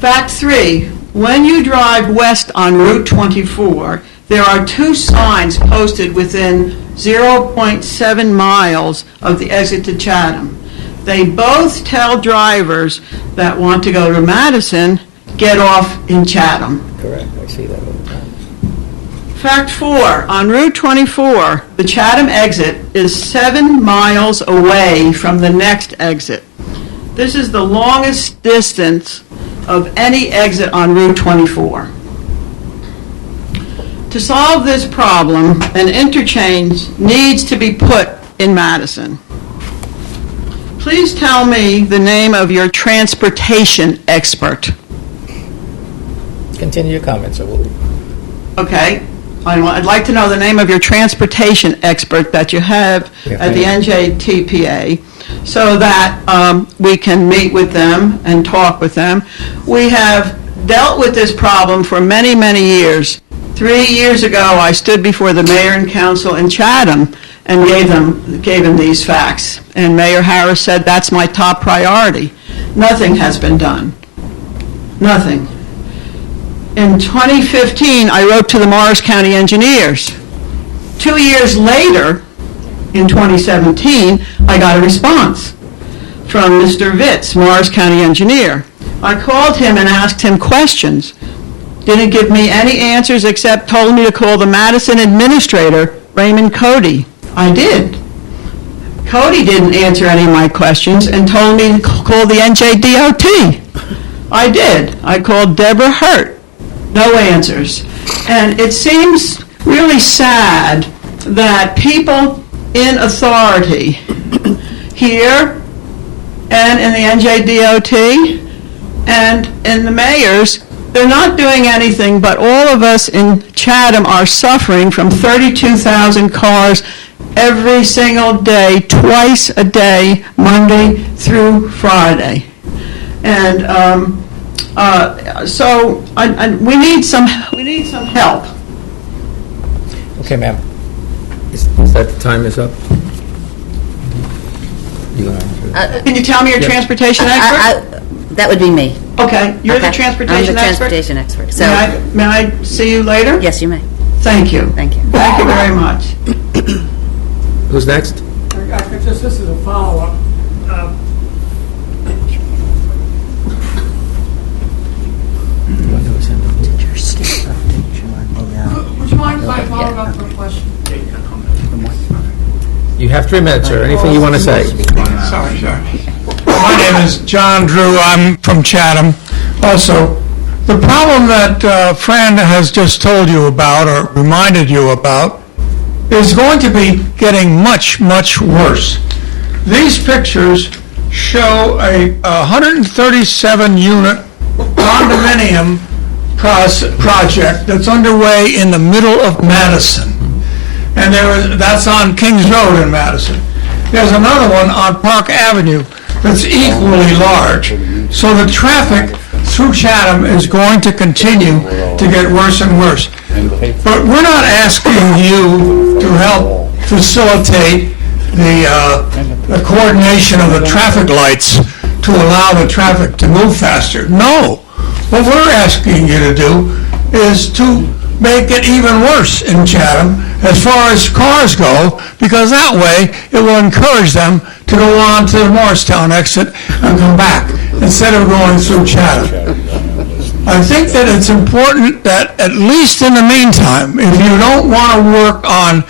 Fact three, when you drive west on Route 24, there are two signs posted within 0.7 miles of the exit to Chatham. They both tell drivers that want to go to Madison, get off in Chatham. Correct, I see that all the time. Fact four, on Route 24, the Chatham exit is 7 miles away from the next exit. This is the longest distance of any exit on Route 24. To solve this problem, an interchange needs to be put in Madison. Please tell me the name of your transportation expert. Continue your comments. Okay. I'd like to know the name of your transportation expert that you have at the NJTPA so that we can meet with them and talk with them. We have dealt with this problem for many, many years. 3 years ago, I stood before the mayor and council in Chatham and gave them these facts. And Mayor Harris said, that's my top priority. Nothing has been done. Nothing. In 2015, I wrote to the Morris County engineers. 2 years later, in 2017, I got a response from Mr. Vitz, Morris County engineer. I called him and asked him questions. Didn't give me any answers except told me to call the Madison administrator, Raymond Cody. I did. Cody didn't answer any of my questions and told me to call the NJDOT. I did. I called Deborah Hurt. No answers. And it seems really sad that people in authority here and in the NJDOT and in the mayors, they're not doing anything, but all of us in Chatham are suffering from 32,000 cars every single day, twice a day, Monday through Friday. And so we need some help. Okay, ma'am. Is that the time is up? Can you tell me your transportation expert? That would be me. Okay, you're the transportation expert? I'm the transportation expert. So May I see you later? Yes, you may. Thank you. Thank you. Thank you very much. Who's next? This is a follow-up. Would you mind if I follow up with a question? You have 3 minutes, sir. Anything you want to say? Sorry. My name is John Drew. I'm from Chatham. Also, the problem that Fran has just told you about or reminded you about is going to be getting much, much worse. These pictures show a 137-unit condominium project that's underway in the middle of Madison. And that's on Kings Road in Madison. There's another one on Park Avenue that's equally large. So the traffic through Chatham is going to continue to get worse and worse. But we're not asking you to help facilitate the coordination of the traffic lights to allow the traffic to move faster. No. What we're asking you to do is to make it even worse in Chatham as far as cars go, because that way it will encourage them to go on to the Morristown exit and come back instead of going through Chatham. I think that it's important that, at least in the meantime, if you don't want to work on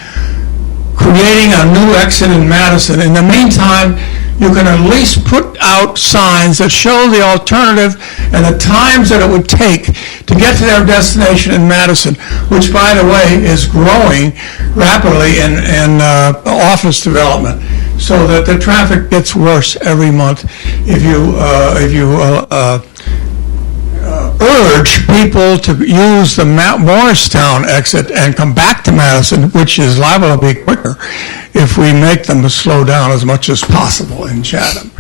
creating a new exit in Madison, in the meantime, you can at least put out signs that show the alternative and the times that it would take to get to their destination in Madison, which, by the way, is growing rapidly in office development, so that the traffic gets worse every month. If you urge people to use the Morristown exit and come back to Madison, which is liable to be quicker if we make them slow down as much as possible in Chatham.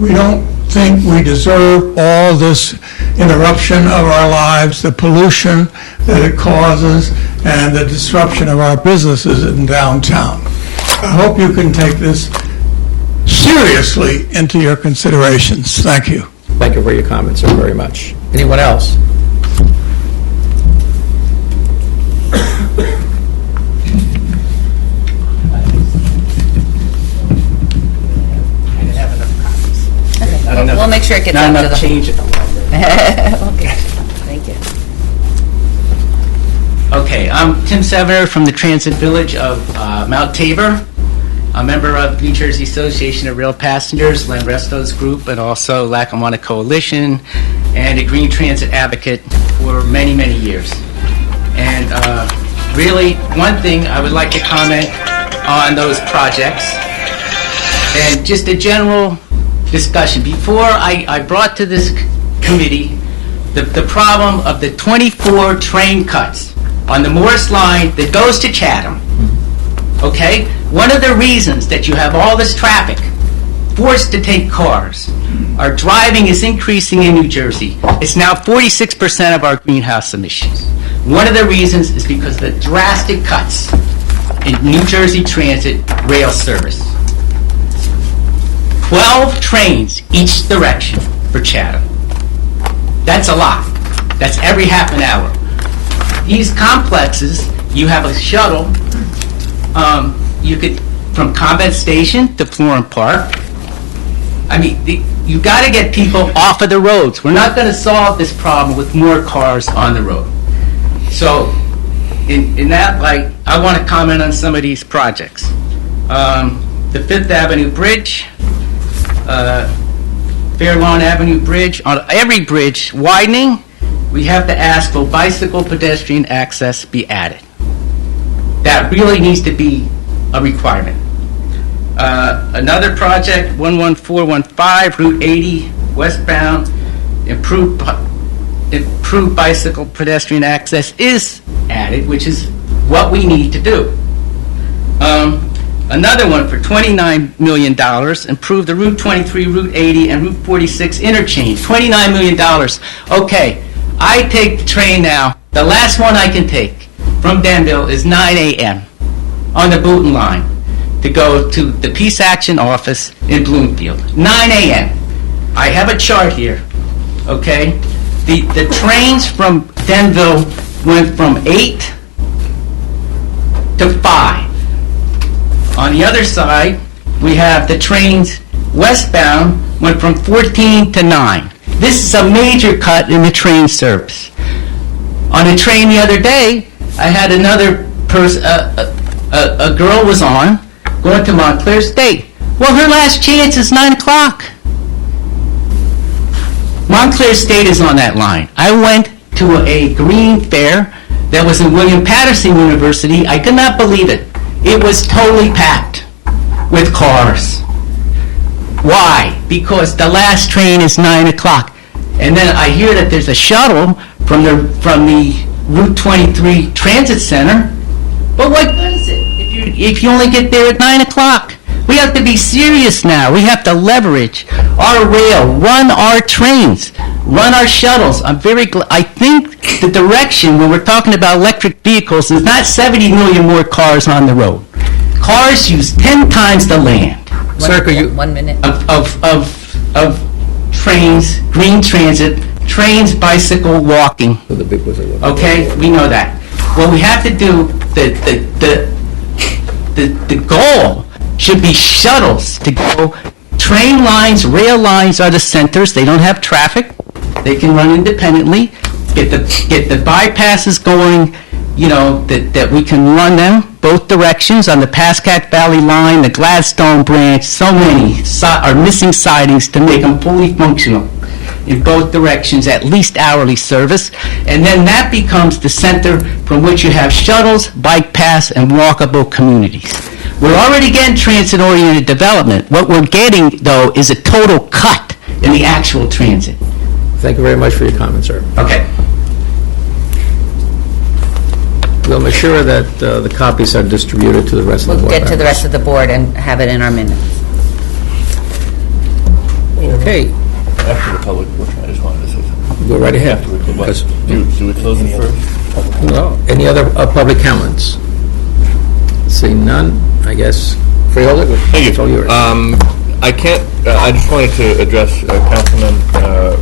We don't think we deserve all this interruption of our lives, the pollution that it causes, and the disruption of our businesses in downtown. I hope you can take this seriously into your considerations. Thank you. Thank you for your comments, sir, very much. Anyone else? We'll make sure it gets out to the... change at the library. Okay, thank you. Okay, I'm Tim Sevener from the Transit Village of Mount Tabor, a member of New Jersey Association of Rail Passengers, Len Resto's group, and also Lackawanna Coalition, and a green transit advocate for many, many years. And really, one thing I would like to comment on those projects, and just a general discussion. Before I brought to this committee the problem of the 24 train cuts on the Morris line that goes to Chatham. Okay? One of the reasons that you have all this traffic forced to take cars, our driving is increasing in New Jersey. It's now 46% of our greenhouse emissions. One of the reasons is because of the drastic cuts in New Jersey Transit rail service. 12 trains each direction for Chatham. That's a lot. That's every half an hour. These complexes, you have a shuttle, you could, from Convent Station to Florent Park. I mean, you got to get people off of the roads. We're not going to solve this problem with more cars on the road. So, in that light, I want to comment on some of these projects. The Fifth Avenue Bridge, Fair Lawn Avenue Bridge, on every bridge widening, we have to ask for bicycle pedestrian access be added. That really needs to be a requirement. Another project, 11415, Route 80, westbound, improved bicycle pedestrian access is added, which is what we need to do. Another one for $29 million, improve the Route 23, Route 80, and Route 46 interchange. $29 million. Okay, I take the train now. The last one I can take from Danville is 9 a.m. on the Booton line to go to the Peace Action office in Bloomfield. 9 a.m. I have a chart here, okay? The trains from Danville went from 8 to 5. On the other side, we have the trains westbound went from 14 to 9. This is a major cut in the train service. On a train the other day, I had another person, a girl was on, going to Montclair State. Well, her last chance is 9 o'clock. Montclair State is on that line. I went to a green fair that was in William Patterson University. I could not believe it. It was totally packed with cars. Why? Because the last train is 9 o'clock. And then I hear that there's a shuttle from the Route 23 Transit Center. But what good is it if you only get there at 9 o'clock? We have to be serious now. We have to leverage our rail, run our trains, run our shuttles. I think the direction when we're talking about electric vehicles is not 70 million more cars on the road. Cars use 10 times the land. Sir, 1 minute. Of trains, green transit, trains, bicycle, walking. Okay, we know that. What we have to do, the goal should be shuttles to go. Train lines, rail lines are the centers. They don't have traffic. They can run independently. Get the bypasses going, that we can run them both directions on the Pascack Valley line, the Gladstone branch. So many are missing sidings to make them fully functional in both directions, at least hourly service. And then that becomes the center from which you have shuttles, bike paths, and walkable communities. We're already getting transit-oriented development. What we're getting, though, is a total cut in the actual transit. Thank you very much for your comments, sir. Okay. We'll make sure that the copies are distributed to the rest of the We'll board get to the members. rest of the board and have it in our minutes. Okay, After the public portion, I just wanted to say something. go right ahead. Because do we close it first? No. Any other public comments? Seeing none, I guess. Freeholder? Thank you. It's all yours. I can't, I just wanted to address Councilman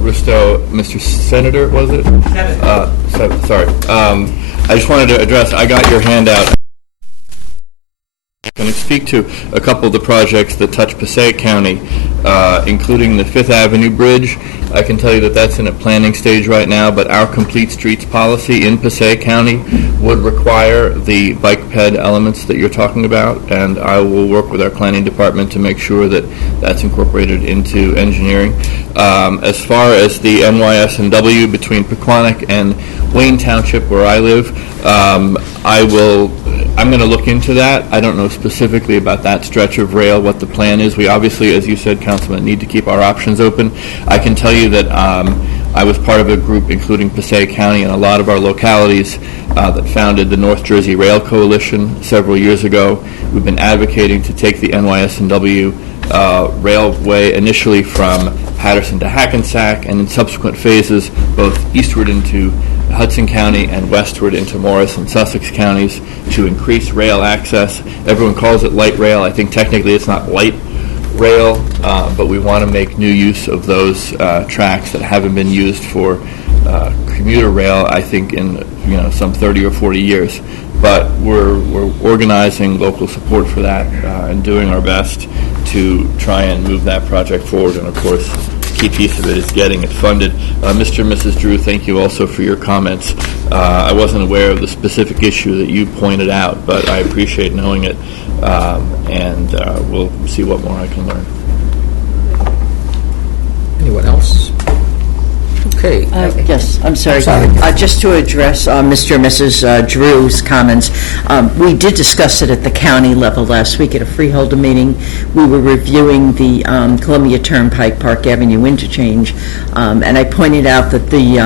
Risto, Mr. Senator, was it? Sorry. I just wanted to address, I got your handout. Can I speak to a couple of the projects that touch Passaic County, including the Fifth Avenue Bridge? I can tell you that that's in a planning stage right now, but our complete streets policy in Passaic County would require the bike ped elements that you're talking about, and I will work with our planning department to make sure that that's incorporated into engineering. As far as the NYS&W between Pequannock and Wayne Township, where I live, I'm going to look into that. I don't know specifically about that stretch of rail, what the plan is. We obviously, as you said, Councilman, need to keep our options open. I can tell you that I was part of a group, including Passaic County and a lot of our localities, that founded the North Jersey Rail Coalition several years ago. We've been advocating to take the NYS&W railway initially from Patterson to Hackensack, and in subsequent phases, both eastward into Hudson County and westward into Morris and Sussex counties, to increase rail access. Everyone calls it light rail. I think technically it's not light rail, but we want to make new use of those tracks that haven't been used for commuter rail, I think, in some 30 or 40 years. But we're organizing local support for that and doing our best to try and move that project forward. And of course, the key piece of it is getting it funded. Mr. and Mrs. Drew, thank you also for your comments. I wasn't aware of the specific issue that you pointed out, but I appreciate knowing it, and we'll see what more I can learn. Anyone else? Okay. Yes, I'm sorry. Sorry. Just to address Mr. and Mrs. Drew's comments, we did discuss it at the county level last week at a freeholder meeting. We were reviewing the Columbia Turnpike Park Avenue interchange, and I pointed out that the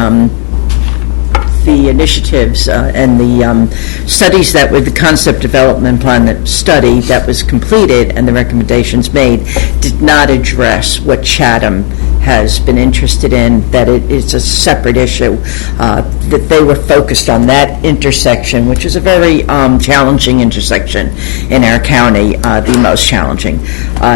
initiatives and the studies that were the concept development plan study that was completed and the recommendations made did not address what Chatham has been interested in, that it is a separate issue, that they were focused on that intersection, which is a very challenging intersection in our county, the most challenging.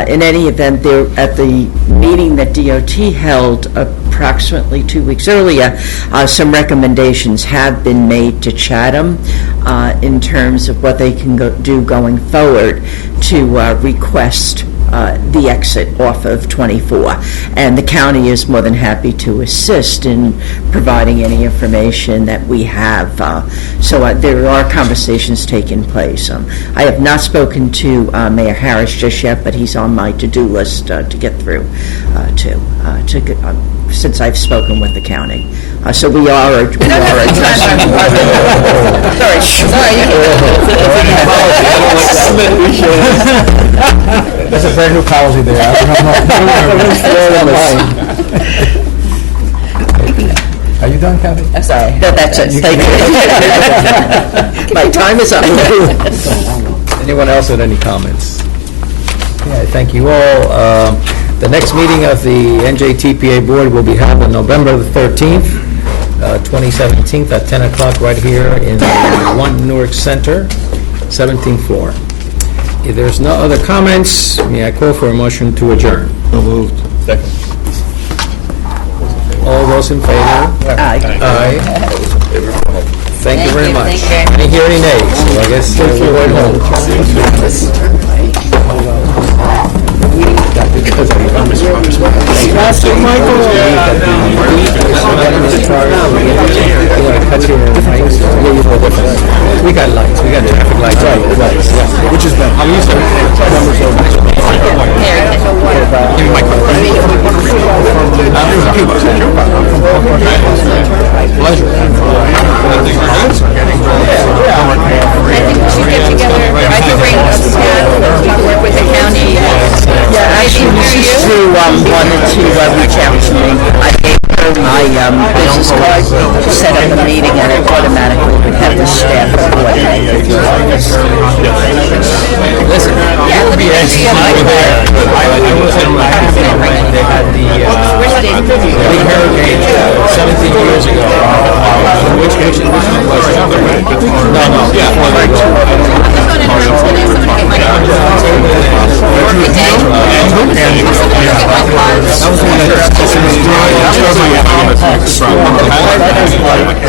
In any event, there, at the meeting that DOT held approximately 2 weeks earlier, some recommendations have been made to Chatham in terms of what they can do going forward to request the exit off of 24. And the county is more than happy to assist in providing any information that we have. So there are conversations taking place. I have not spoken to Mayor Harris just yet, but he's on my to-do list to get through since I've spoken with the county. So we are addressing. That's a brand new policy there. I don't know. Are you done, Kathy? I'm sorry. No, that's it. Thank you. My time is up. Anyone else with any comments? Okay, thank you all. The next meeting of the NJTPA Board will be held on November the 13th, 2017, at 10 o'clock right here in the 1 Newark Center, 17th floor. If there's no other comments, may I call for a motion to adjourn? So moved. Second. All those in favor? Aye. Aye. Thank you very much. Thank you. Any hear, any nays? So I guess we're going home. We got lights, we got traffic lights. Right. Which is better? I'm used to numbers over. Give me my pleasure. I think we should get together, I could bring up staff, work with the county. Yeah, actually, Mrs. Drew wanted to reach out to me. I gave her my business card to set up a meeting, and it automatically would have the staff coordinate. Listen, Yeah, let me get together. They had the big hurricane 17 years ago. Which one was it? No, yeah. That was the one that